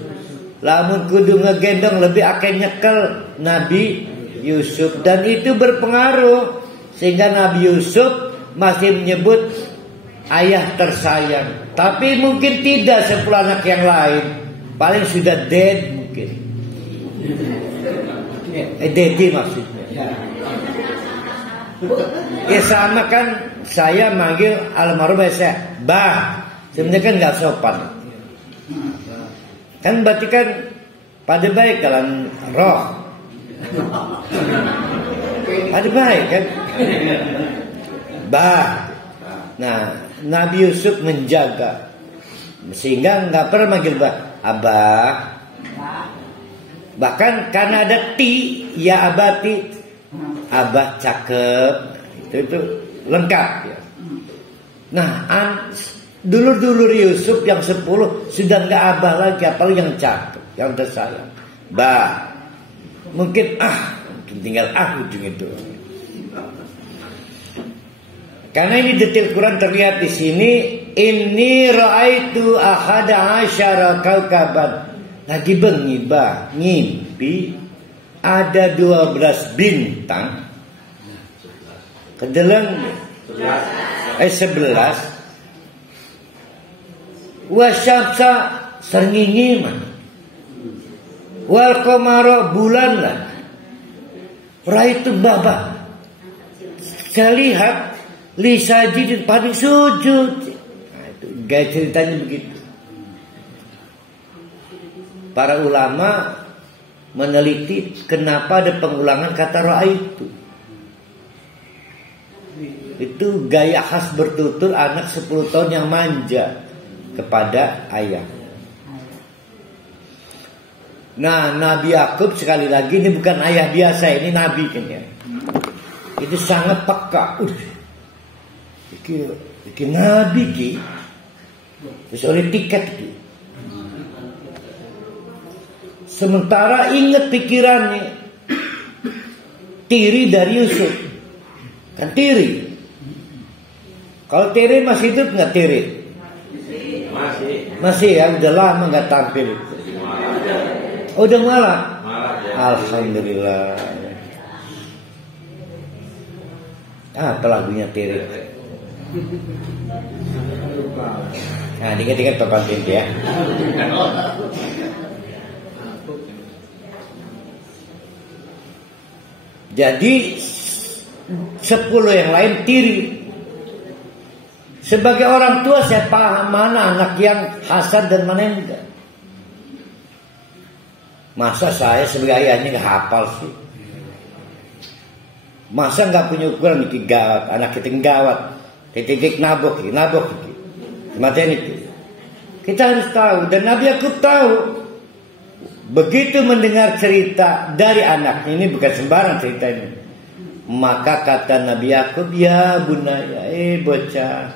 Lamun kudu ngegendong lebih akan nyekel Nabi Yusuf. Dan itu berpengaruh sehingga Nabi Yusuf masih menyebut ayah tersayang. Tapi mungkin tidak 10 anak yang lain. Paling sudah dead mungkin. Dedi maksudnya. Ya sama kan saya manggil almarhum saya Bah. Sebenarnya kan gak sopan. Kan berarti kan pada baik dalam roh. Pada baik kan. Bah. Nah, Nabi Yusuf menjaga sehingga nggak pernah manggil abah. Bahkan karena ada ti, ya abati, abah cakep, itu lengkap ya. Nah, dulur-dulur Yusuf yang 10 sudah nggak abah lagi, apalagi yang cakep, yang tersayang. Bah, mungkin tinggal ujung itu. Karena ini detail Quran terlihat di sini. Inni ra'aitu ahada asyara kaukaban. Lagi bengi ngimpi ada 12 bintang. Kedeleng 11. Wasyamsa serngingi man. Wal qamara bulan lah. Ra'aitu baba. Saya lihat li sajidin, paling sujud. Nah, itu gaya ceritanya begitu. Para ulama meneliti kenapa ada pengulangan kata ra'aitu. Itu gaya khas bertutur anak 10 tahun yang manja kepada ayah. Nah, Nabi Yakub sekali lagi ini bukan ayah biasa, ini nabi kan ya. Itu sangat peka. Iki nabi ki, terus oleh tiket ki. Sementara ingat pikirannya, tiri dari Yusuf, kan tiri. Kalau tiri masih hidup nggak tiri? Masih ya, udah lama nggak tampil. Oh, udah malah. Alhamdulillah. Apa lagunya tiri? Nah, ingat-ingat Bapak Tim ya. Jadi 10 yang lain tiri. Sebagai orang tua saya paham mana anak yang hasad dan mana yang enggak. Masa saya sebagai ayahnya nggak hafal sih? Masa nggak punya ukuran iki gawat, anak kita gawat, titik nabok, kematian itu. Kita harus tahu, dan Nabi Yakub tahu. Begitu mendengar cerita dari anaknya, ini bukan sembarang cerita ini. Maka kata Nabi Yakub, ya bunaya, bocah,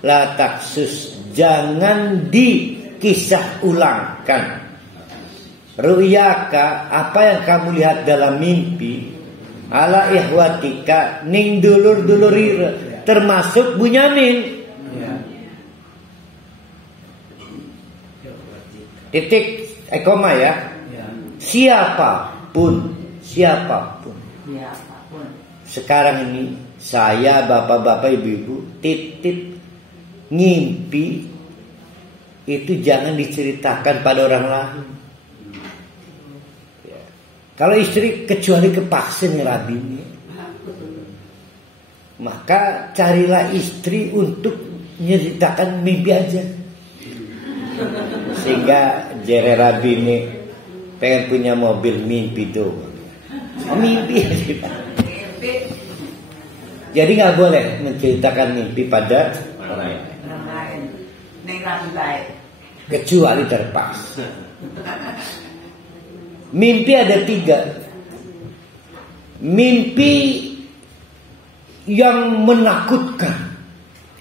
la taksus, jangan dikisah ulangkan. Ru'yaka, apa yang kamu lihat dalam mimpi, ala ihwatika, ning dulur-dulur termasuk Bunyamin. Titik koma ya. Siapapun. Sekarang ini saya, bapak-bapak, ibu-ibu, titip ngimpi itu jangan diceritakan pada orang lain. Kalau istri kecuali kepaksa nih Rabi ini, maka carilah istri untuk menceritakan mimpi aja. Sehingga jere Rabi ini pengen punya mobil mimpi tuh. Mimpi aja. Jadi nggak boleh menceritakan mimpi pada orang lain. Kecuali terpaksa. Mimpi ada 3. Mimpi yang menakutkan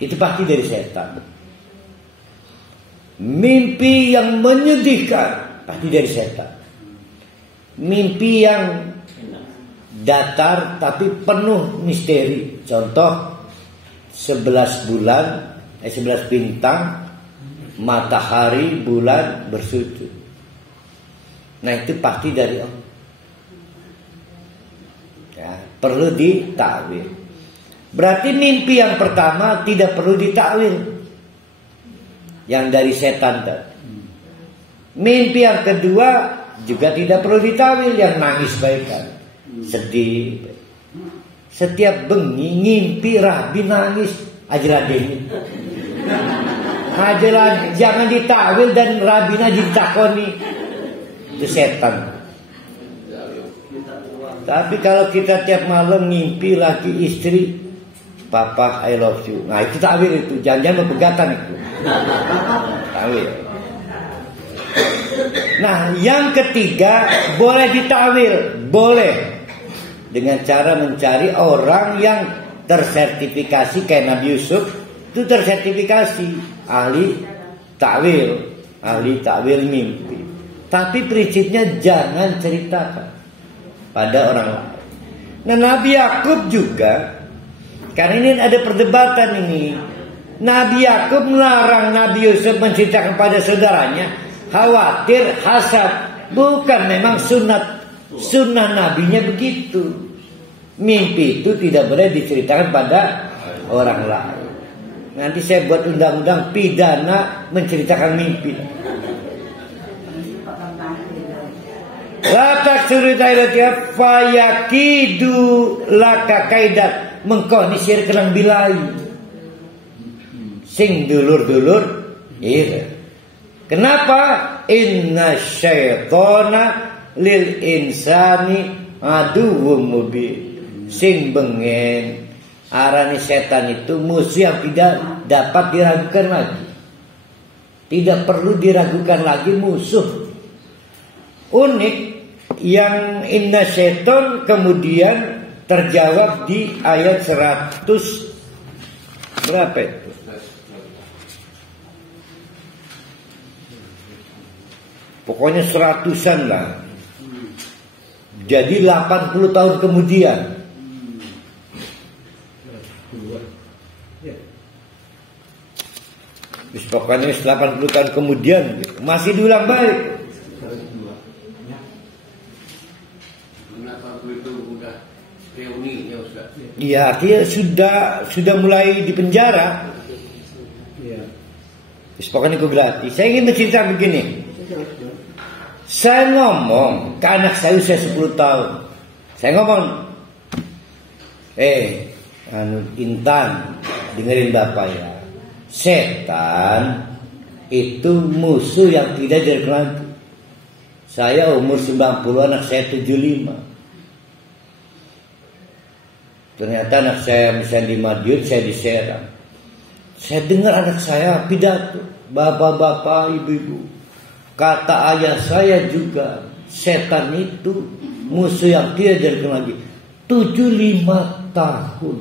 itu pasti dari setan. Mimpi yang menyedihkan pasti dari setan. Mimpi yang datar tapi penuh misteri. Contoh 11 bintang, matahari, bulan bersujud. Nah itu pasti dari Allah. Ya, perlu ditakwil. Berarti mimpi yang pertama tidak perlu ditakwil, yang dari setan tadi. Mimpi yang kedua juga tidak perlu ditakwil, yang nangis baikan, sedih. Setiap bengi ngimpi Rabi nangis, ajaladeni. Ajalad, jangan ditakwil dan Rabina ditakoni. Itu setan. Tapi kalau kita tiap malam ngimpi laki istri, Papa I love you, nah itu takwil itu, jangan berpegatan itu. Takwil. Nah yang ketiga boleh ditakwil, boleh dengan cara mencari orang yang tersertifikasi kayak Nabi Yusuf itu tersertifikasi ahli takwil mimpi. Tapi prinsipnya jangan ceritakan pada orang lain. Nah Nabi Yakub juga, karena ini ada perdebatan ini. Nabi Yakub melarang Nabi Yusuf menceritakan pada saudaranya, khawatir hasad. Bukan, memang sunnah nabinya begitu. Mimpi itu tidak boleh diceritakan pada orang lain. Nanti saya buat undang-undang pidana menceritakan mimpi. Latak surutailatia fayakidu laka kaidat mengkonisir kelang bilai. Sing dulur-dulur iya. Kenapa? Inna syaitona lil insani aduwwum mubin. Sing bengen arani setan itu musuh yang tidak dapat diragukan lagi. Tidak perlu diragukan lagi musuh. Unik yang inna syaiton kemudian terjawab di ayat 100 berapa itu? Pokoknya 100-an lah. Jadi 80 tahun kemudian. Pokoknya 80 tahun kemudian masih diulang balik. reuni ya Ustaz. Iya, dia sudah mulai di penjara. Iya. Pokoknya itu gratis. Saya ingin mencerita begini. Saya ngomong ke anak saya usia 10 tahun. Saya ngomong, Intan, dengerin Bapak ya. Setan itu musuh yang tidak dikenal. Saya umur 90, anak saya 75. Ternyata anak saya misalnya di Madiun, saya di Serang. Saya dengar anak saya pidato, bapak-bapak, ibu-ibu. Kata ayah saya juga, setan itu musuh yang tidak dikenal lagi. 75 tahun.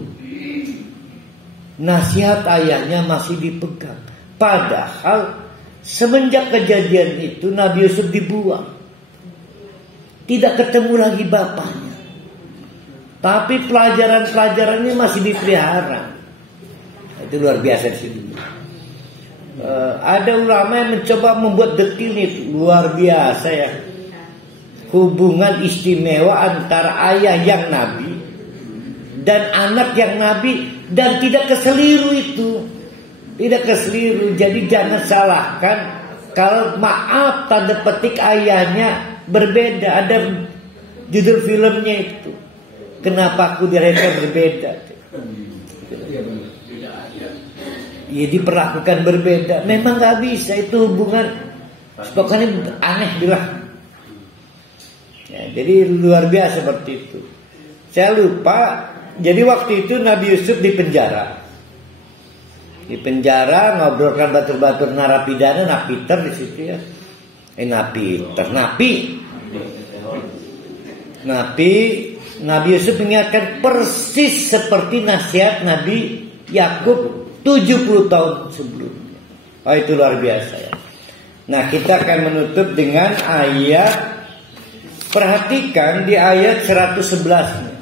Nasihat ayahnya masih dipegang. Padahal semenjak kejadian itu Nabi Yusuf dibuang. Tidak ketemu lagi bapaknya. Tapi pelajaran-pelajarannya masih dipelihara. Itu luar biasa di sini. Ada ulama yang mencoba membuat detil nih, luar biasa ya. Hubungan istimewa antara ayah yang Nabi dan anak yang Nabi, dan tidak keseliru itu. Tidak keseliru. Jadi jangan salahkan kalau maaf tanda petik ayahnya berbeda. Ada judul filmnya itu. Kenapa aku direka berbeda? Ya diperlakukan berbeda. Memang gak bisa, itu hubungan pokoknya aneh bilang. Ya, jadi luar biasa seperti itu. Saya lupa. Jadi waktu itu Nabi Yusuf di penjara. Di penjara ngobrolkan batur-batur narapidana, Napiter di situ ya. Nabi Yusuf mengingatkan persis seperti nasihat Nabi Yakub 70 tahun sebelumnya. Oh, itu luar biasa ya. Nah, kita akan menutup dengan ayat, perhatikan di ayat 111-nya.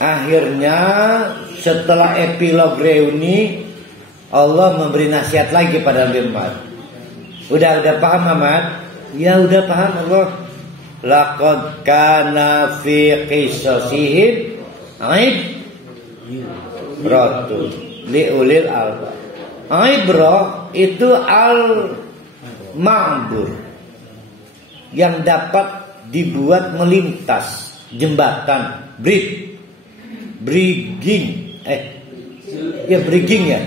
Akhirnya setelah epilog reuni, Allah memberi nasihat lagi pada Nabi Muhammad. Udah paham Muhammad? Ya udah paham Allah. Laqad kana fi qisasihim ibratun liulil albab. Ibrah itu al-ma'bur, yang dapat dibuat melintas, jembatan, bridging ya.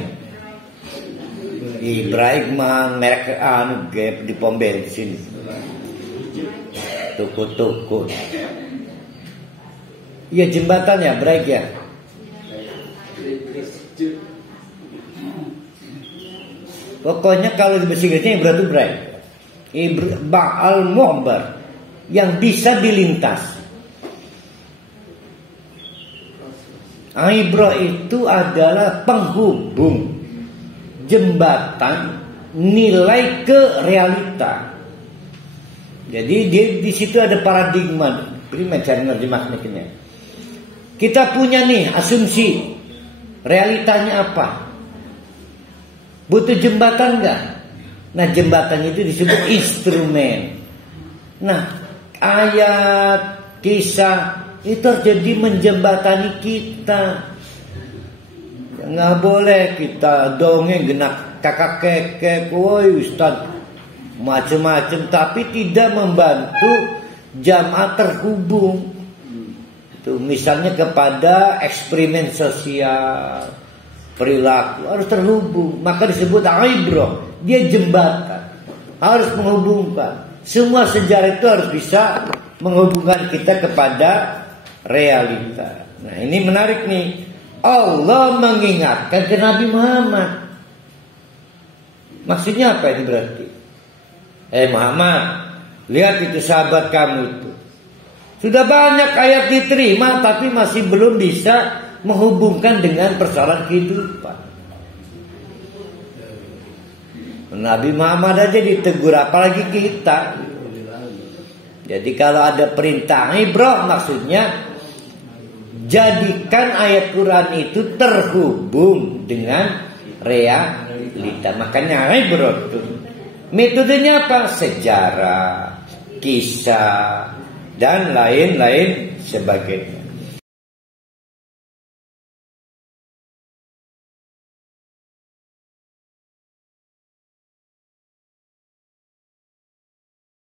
Ibrahim merek gap di pom bensin. Tuku. Iya jembatannya break ya. Pokoknya kalau di bahasa Inggrisnya berarti break. Ba'al mu'bar, yang bisa dilintas. Ibrah itu adalah penghubung, jembatan nilai ke realita. Jadi di situ ada paradigma. Ini mencari nerjemahnya. Kita punya nih asumsi, realitanya apa? Butuh jembatan enggak? Nah, jembatan itu disebut instrumen. Nah, ayat, kisah itu harus jadi menjembatani kita. Nggak boleh kita dongeng genak kakak kekek, woi ustad macam-macam, tapi tidak membantu jamaah terhubung. Itu misalnya kepada eksperimen sosial, perilaku harus terhubung, maka disebut ibrah. Dia jembatan, harus menghubungkan. Semua sejarah itu harus bisa menghubungkan kita kepada realita. Nah, ini menarik nih. Allah mengingatkan ke Nabi Muhammad. Maksudnya apa ini berarti? Muhammad, lihat itu sahabat kamu itu. Sudah banyak ayat diterima, tapi masih belum bisa menghubungkan dengan persoalan kehidupan. Nabi Muhammad aja ditegur, apalagi kita. Jadi kalau ada perintah ibrah, maksudnya jadikan ayat Quran itu terhubung dengan realita. Makanya ibrah itu metodenya apa? Sejarah, kisah dan lain-lain sebagainya.